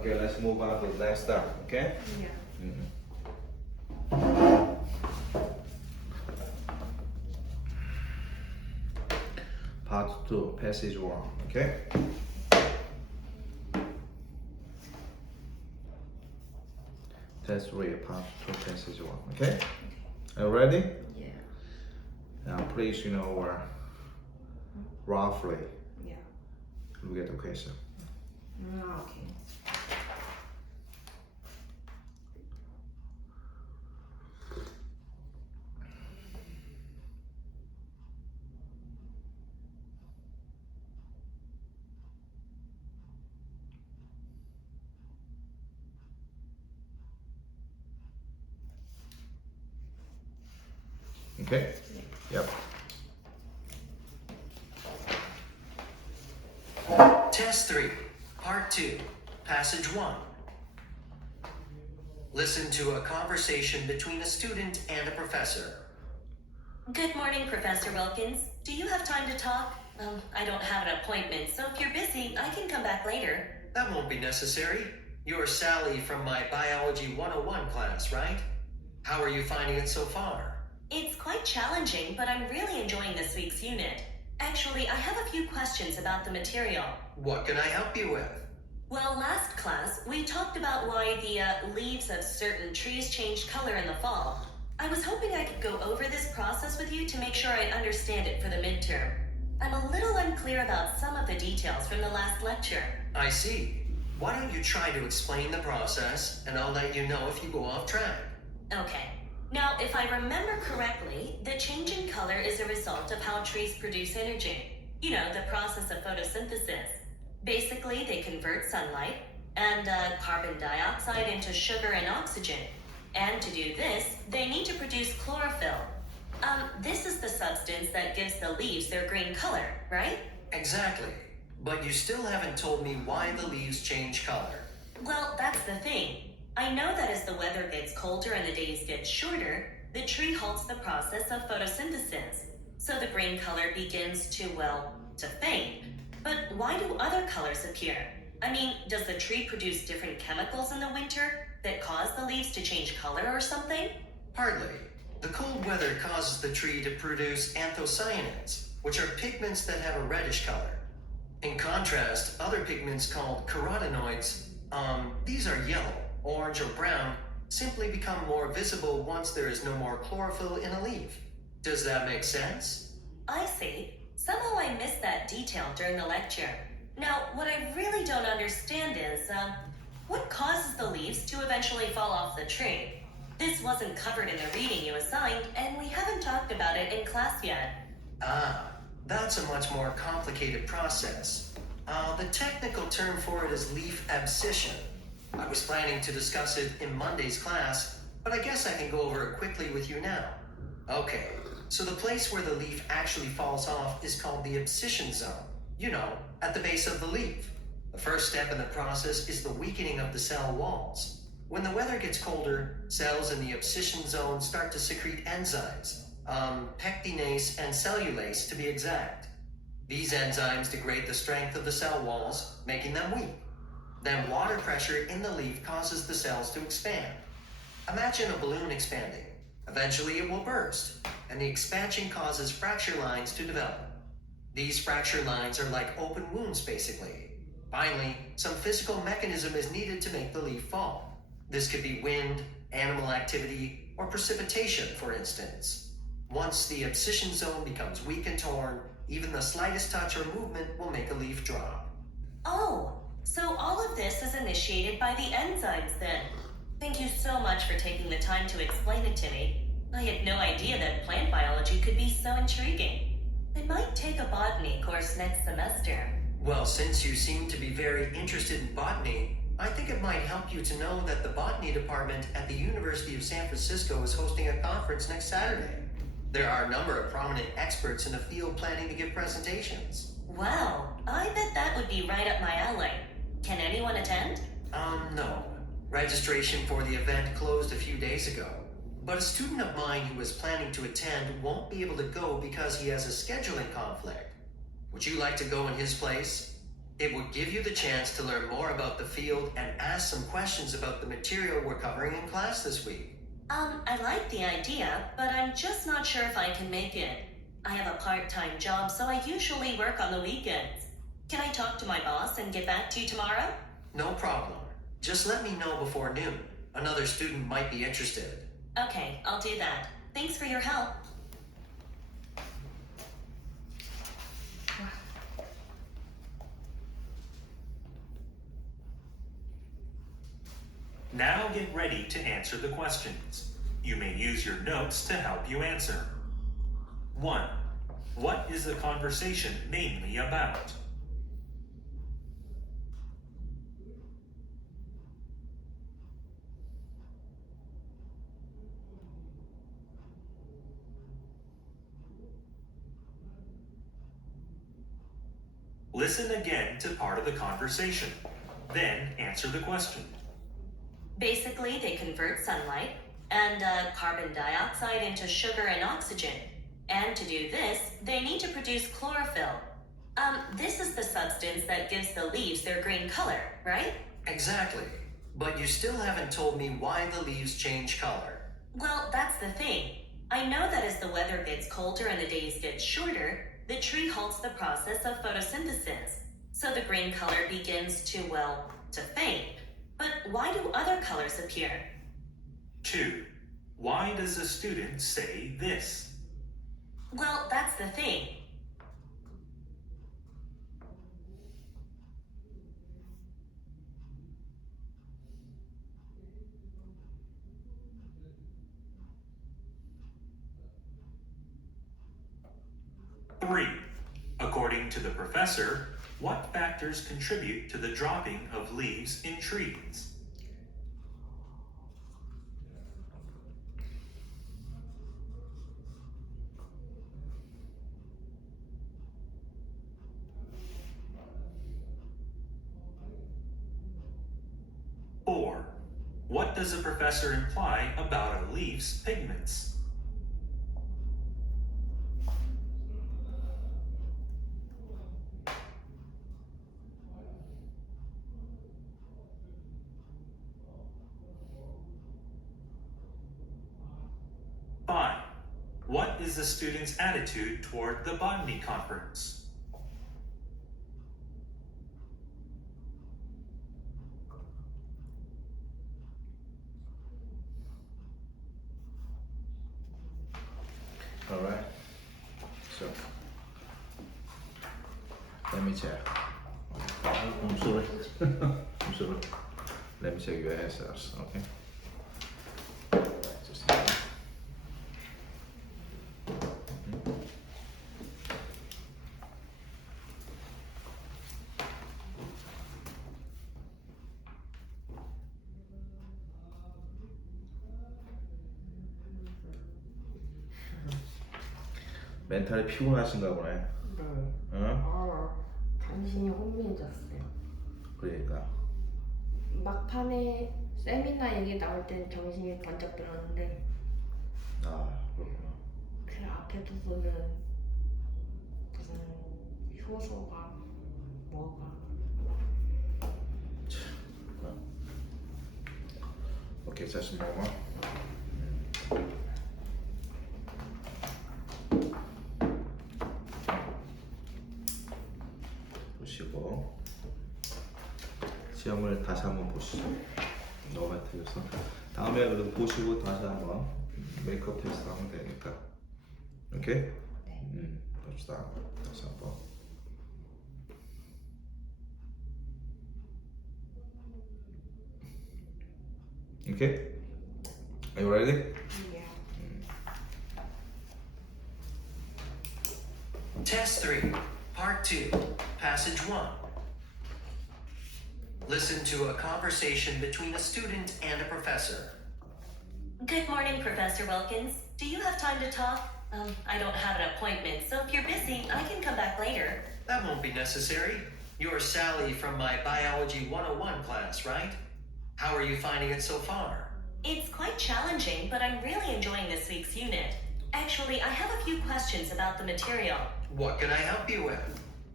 Okay, let's move on to the next step, okay? Yeah. Part 2, passage 1, okay? Test 3, part 2, passage 1, okay? Are you ready? Yeah. Now please, roughly Yeah. look at the question. Okay. Okay? Yep. Test 3, Part 2, Passage 1. Listen to a conversation between a student and a professor. Good morning, Professor Wilkins. Do you have time to talk? I don't have an appointment, so if you're busy, I can come back later. That won't be necessary. You're Sally from my Biology 101 class, right? How are you finding it so far? It's quite challenging, but I'm really enjoying this week's unit. Actually, I have a few questions about the material. What can I help you with? Well, last class, we talked about why the leaves of certain trees change color in the fall. I was hoping I could go over this process with you to make sure I understand it for the midterm. I'm a little unclear about some of the details from the last lecture. I see. Why don't you try to explain the process, and I'll let you know if you go off track. Okay. Now, if I remember correctly, the change in color is a result of how trees produce energy. You know, the process of photosynthesis. Basically, they convert sunlight and carbon dioxide into sugar and oxygen. And to do this, they need to produce chlorophyll. This is the substance that gives the leaves their green color, right? Exactly. But you still haven't told me why the leaves change color. Well, that's the thing. I know that as the weather gets colder and the days get shorter, the tree halts the process of photosynthesis. So the green color begins to fade. But why do other colors appear? I mean, does the tree produce different chemicals in the winter that cause the leaves to change color or something? Partly. The cold weather causes the tree to produce anthocyanins, which are pigments that have a reddish color. In contrast, other pigments called carotenoids, these are yellow, orange, or brown, simply become more visible once there is no more chlorophyll in a leaf. Does that make sense? I see. Somehow I missed that detail during the lecture. Now, what I really don't understand is, what causes the leaves to eventually fall off the tree? This wasn't covered in the reading you assigned, and we haven't talked about it in class yet. That's a much more complicated process. The technical term for it is leaf abscission. I was planning to discuss it in Monday's class, but I guess I can go over it quickly with you now. Okay, so the place where the leaf actually falls off is called the abscission zone. You know, at the base of the leaf. The first step in the process is the weakening of the cell walls. When the weather gets colder, cells in the abscission zone start to secrete enzymes, pectinase and cellulase to be exact. These enzymes degrade the strength of the cell walls, making them weak. Then water pressure in the leaf causes the cells to expand. Imagine a balloon expanding. Eventually it will burst, and the expansion causes fracture lines to develop. These fracture lines are like open wounds, basically. Finally, some physical mechanism is needed to make the leaf fall. This could be wind, animal activity, or precipitation, for instance. Once the abscission zone becomes weak and torn, even the slightest touch or movement will make a leaf drop. Oh, so all of this is initiated by the enzymes then. Thank you so much for taking the time to explain it to me. I had no idea that plant biology could be so intriguing. I might take a botany course next semester. Well, since you seem to be very interested in botany, I think it might help you to know that the botany department at the University of San Francisco is hosting a conference next Saturday. There are a number of prominent experts in the field planning to give presentations. Wow, I bet that would be right up my alley. Can anyone attend? No. Registration for the event closed a few days ago. But a student of mine who is planning to attend won't be able to go because he has a scheduling conflict. Would you like to go in his place? It would give you the chance to learn more about the field and ask some questions about the material we're covering in class this week. I like the idea, but I'm just not sure if I can make it. I have a part-time job, so I usually work on the weekends. Can I talk to my boss and get back to you tomorrow? No problem. Just let me know before noon. Another student might be interested. Okay, I'll do that. Thanks for your help. Now get ready to answer the questions. You may use your notes to help you answer. 1. What is the conversation mainly about? 'Listen again to part of the conversation. Then answer the question. Basically, they convert sunlight and carbon dioxide into sugar and oxygen. And to do this, they need to produce chlorophyll. This is the substance that gives the leaves their green color, right? Exactly. But you still haven't told me why the leaves change color. Well, that's the thing. I know that as the weather gets colder and the days get shorter, the tree halts the process of photosynthesis. So the green color begins to, well, to fade. But why do other colors appear? 2. Why does the student say this? Well, that's the thing. Three. According to the professor, what factors contribute to the dropping of leaves in trees? 4. What does the professor imply about a leaf's pigments? 5. What is the student's attitude toward the botany conference? 'All right. So let me check. I'm sorry. I'm sorry. Let me check your answers. Okay. Just a minute. 멘탈이 피곤하신가 보네. 네. 어? 정신이 혼미해졌어요. 그러니까. 막판에 세미나 얘기 나올 땐 정신이 번쩍 들었는데 아, 그렇구나. 그 앞에 부분은 무슨 효소가 뭐가 오케이, 자신 먹어. 보시고 시험을 다시 한번 보시죠. 너무 많이 틀려서 다음에 그래도 보시고 다시 한번 메이크업 테스트 하면 되니까. 오케이? 네. 봅시다. 다시 한번. Okay? Are you ready? 예. Test 3, Part 2, Passage 1. Listen to a conversation between a student and a professor. Good morning, Professor Wilkins. Do you have time to talk? I don't have an appointment, so if you're busy, I can come back later. That won't be necessary. You're Sally from my Biology 101 class, right? How are you finding it so far? It's quite challenging, but I'm really enjoying this week's unit. Actually, I have a few questions about the material. What can I help you with?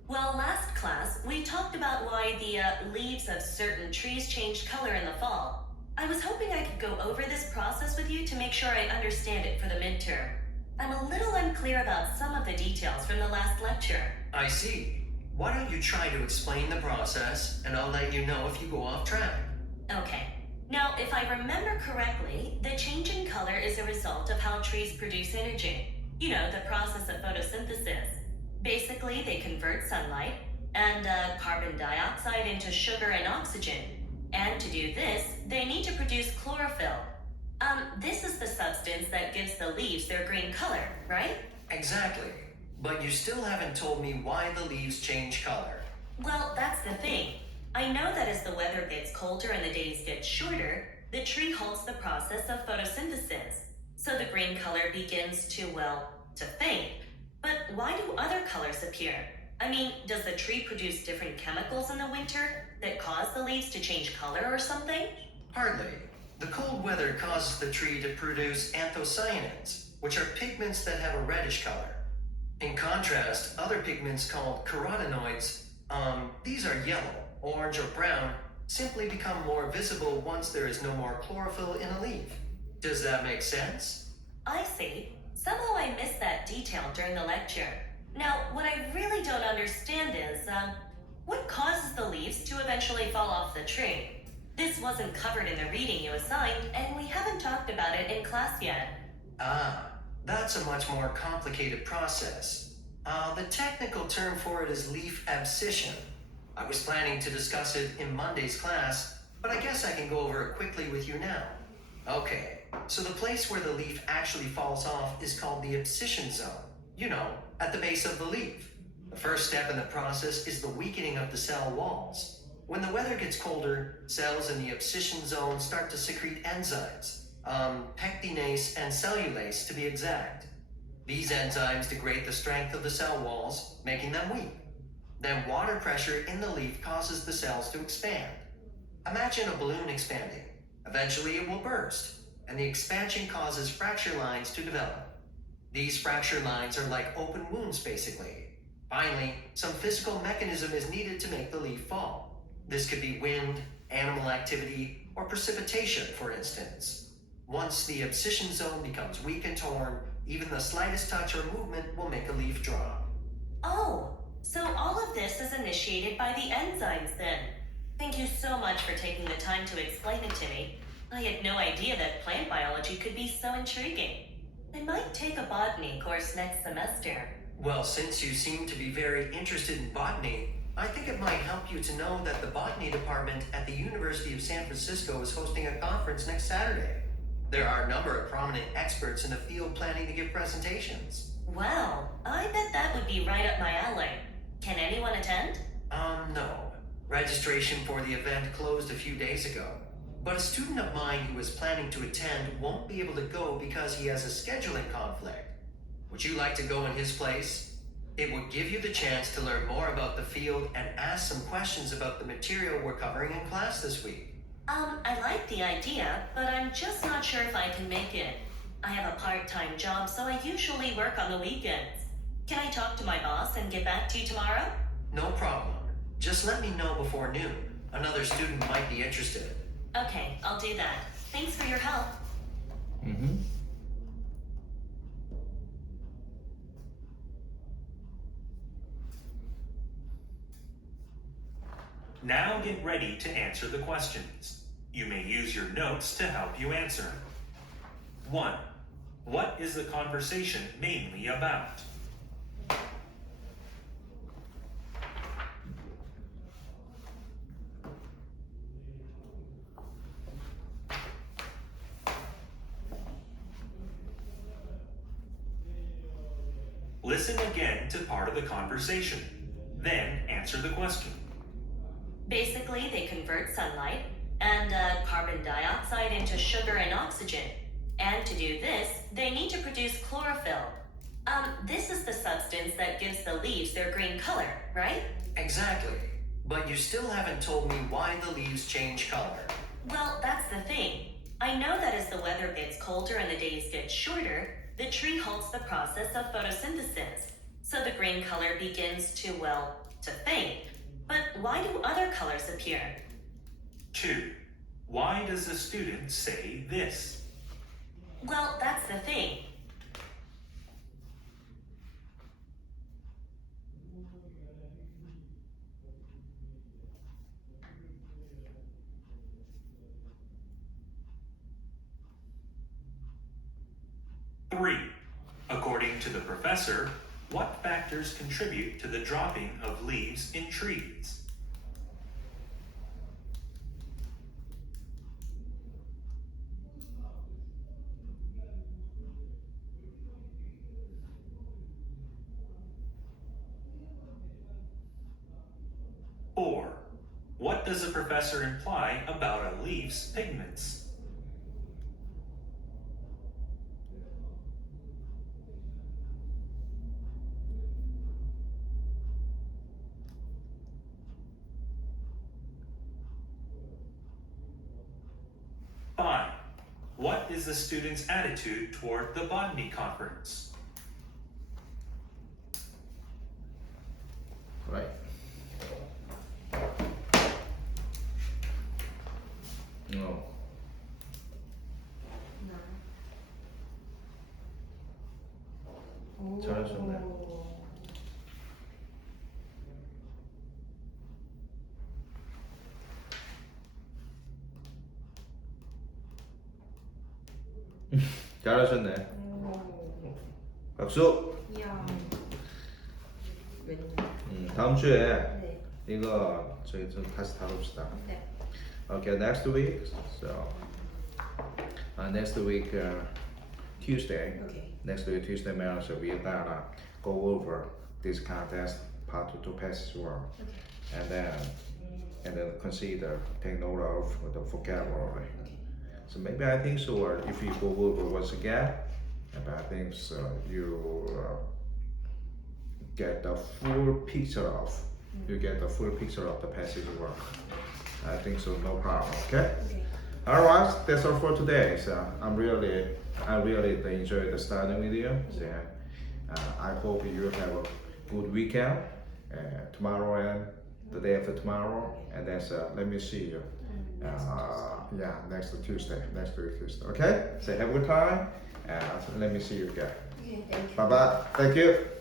Well, last class, we talked about why the leaves of certain trees changed color in the fall. I was hoping I could go over this process with you to make sure I understand it for the midterm. I'm a little unclear about some of the details from the last lecture. I see. Why don't you try to explain the process, and I'll let you know if you go off track. Okay. Now, if I remember correctly, the change in color is a result of how trees produce energy. You know, the process of photosynthesis. Basically, they convert sunlight and carbon dioxide into sugar and oxygen. And to do this, they need to produce chlorophyll. This is the substance that gives the leaves their green color, right? Exactly. But you still haven't told me why the leaves change color. Well, that's the thing. I know that as the weather gets colder and the days get shorter, the tree halts the process of photosynthesis. So the green color begins to, well, to fade. But why do other colors appear? I mean, does the tree produce different chemicals in the winter that cause the leaves to change color or something? Hardly. The cold weather causes the tree to produce anthocyanins, which are pigments that have a reddish color. In contrast, other pigments called carotenoids, these are yellow, orange, or brown, simply become more visible once there is no more chlorophyll in a leaf. Does that make sense? I see. Somehow I missed that detail during the lecture. Now, what I really don't understand is, what causes the leaves to eventually fall off the tree? This wasn't covered in the reading you assigned, and we haven't talked about it in class yet. Ah, that's a much more complicated process. The technical term for it is leaf abscission. I was planning to discuss it in Monday's class, but I guess I can go over it quickly with you now. Okay, so the place where the leaf actually falls off is called the abscission zone. You know, at the base of the leaf. The first step in the process is the weakening of the cell walls. When the weather gets colder, cells in the abscission zone start to secrete enzymes, pectinase and cellulase to be exact. These enzymes degrade the strength of the cell walls, making them weak. Then water pressure in the leaf causes the cells to expand. Imagine a balloon expanding. Eventually it will burst, and the expansion causes fracture lines to develop. These fracture lines are like open wounds, basically. Finally, some physical mechanism is needed to make the leaf fall. This could be wind, animal activity, or precipitation, for instance. Once the abscission zone becomes weak and torn, even the slightest touch or movement will make a leaf drop. Oh, so all of this is initiated by the enzymes then. Thank you so much for taking the time to explain it to me. I had no idea that plant biology could be so intriguing. I might take a botany course next semester. Well, since you seem to be very interested in botany, I think it might help you to know that the botany department at the University of San Francisco is hosting a conference next Saturday. There are a number of prominent experts in the field planning to give presentations. Wow, I bet that would be right up my alley. Can anyone attend? No. Registration for the event closed a few days ago. But a student of mine who is planning to attend won't be able to go because he has a scheduling conflict. Would you like to go in his place? It would give you the chance to learn more about the field and ask some questions about the material we're covering in class this week. I like the idea, but I'm just not sure if I can make it. I have a part-time job, so I usually work on the weekends. Can I talk to my boss and get back to you tomorrow? No problem. Just let me know before noon. Another student might be interested. Okay, I'll do that. Thanks for your help. Now get ready to answer the questions. You may use your notes to help you answer. 1. What is the conversation mainly about? Listen again to part of the conversation, then answer the question. Basically, they convert sunlight and carbon dioxide into sugar and oxygen. And to do this, they need to produce chlorophyll. This is the substance that gives the leaves their green color, right? Exactly. But you still haven't told me why the leaves change color. Well, that's the thing. I know that as the weather gets colder and the days get shorter, the tree halts the process of photosynthesis. So the green color begins to, well, to think. But why do other colors appear? 2. Why does the student say this? Well, that's the thing. Three. According to the professor, what factors contribute to the dropping of leaves in trees? Four. What does the professor imply about a leaf's pigments? Five. What is the student's attitude toward the botany conference? Right. No. 잘하셨네. 잘하셨네. 박수. 이야. 웬일? 다음 주에 네. 이거 저희 좀 다시 다룹시다. 네. Okay, next week. So next week Tuesday. Okay. Next week Tuesday, man, so we're gonna go over this contest part to passage one, Okay. and then consider take note of the vocabulary. Okay. So maybe I think so. Or if you go over once again, and I think so you get the full picture of the passage one. I think so. No problem. Okay. Okay. All right. That's all for today. So I really enjoyed studying with you. So I hope you have a good weekend. Tomorrow and the day after tomorrow, and then let me see you. Next Tuesday. Okay. So have a good time, and let me see you again. Okay, thank you. Bye bye. Thank you.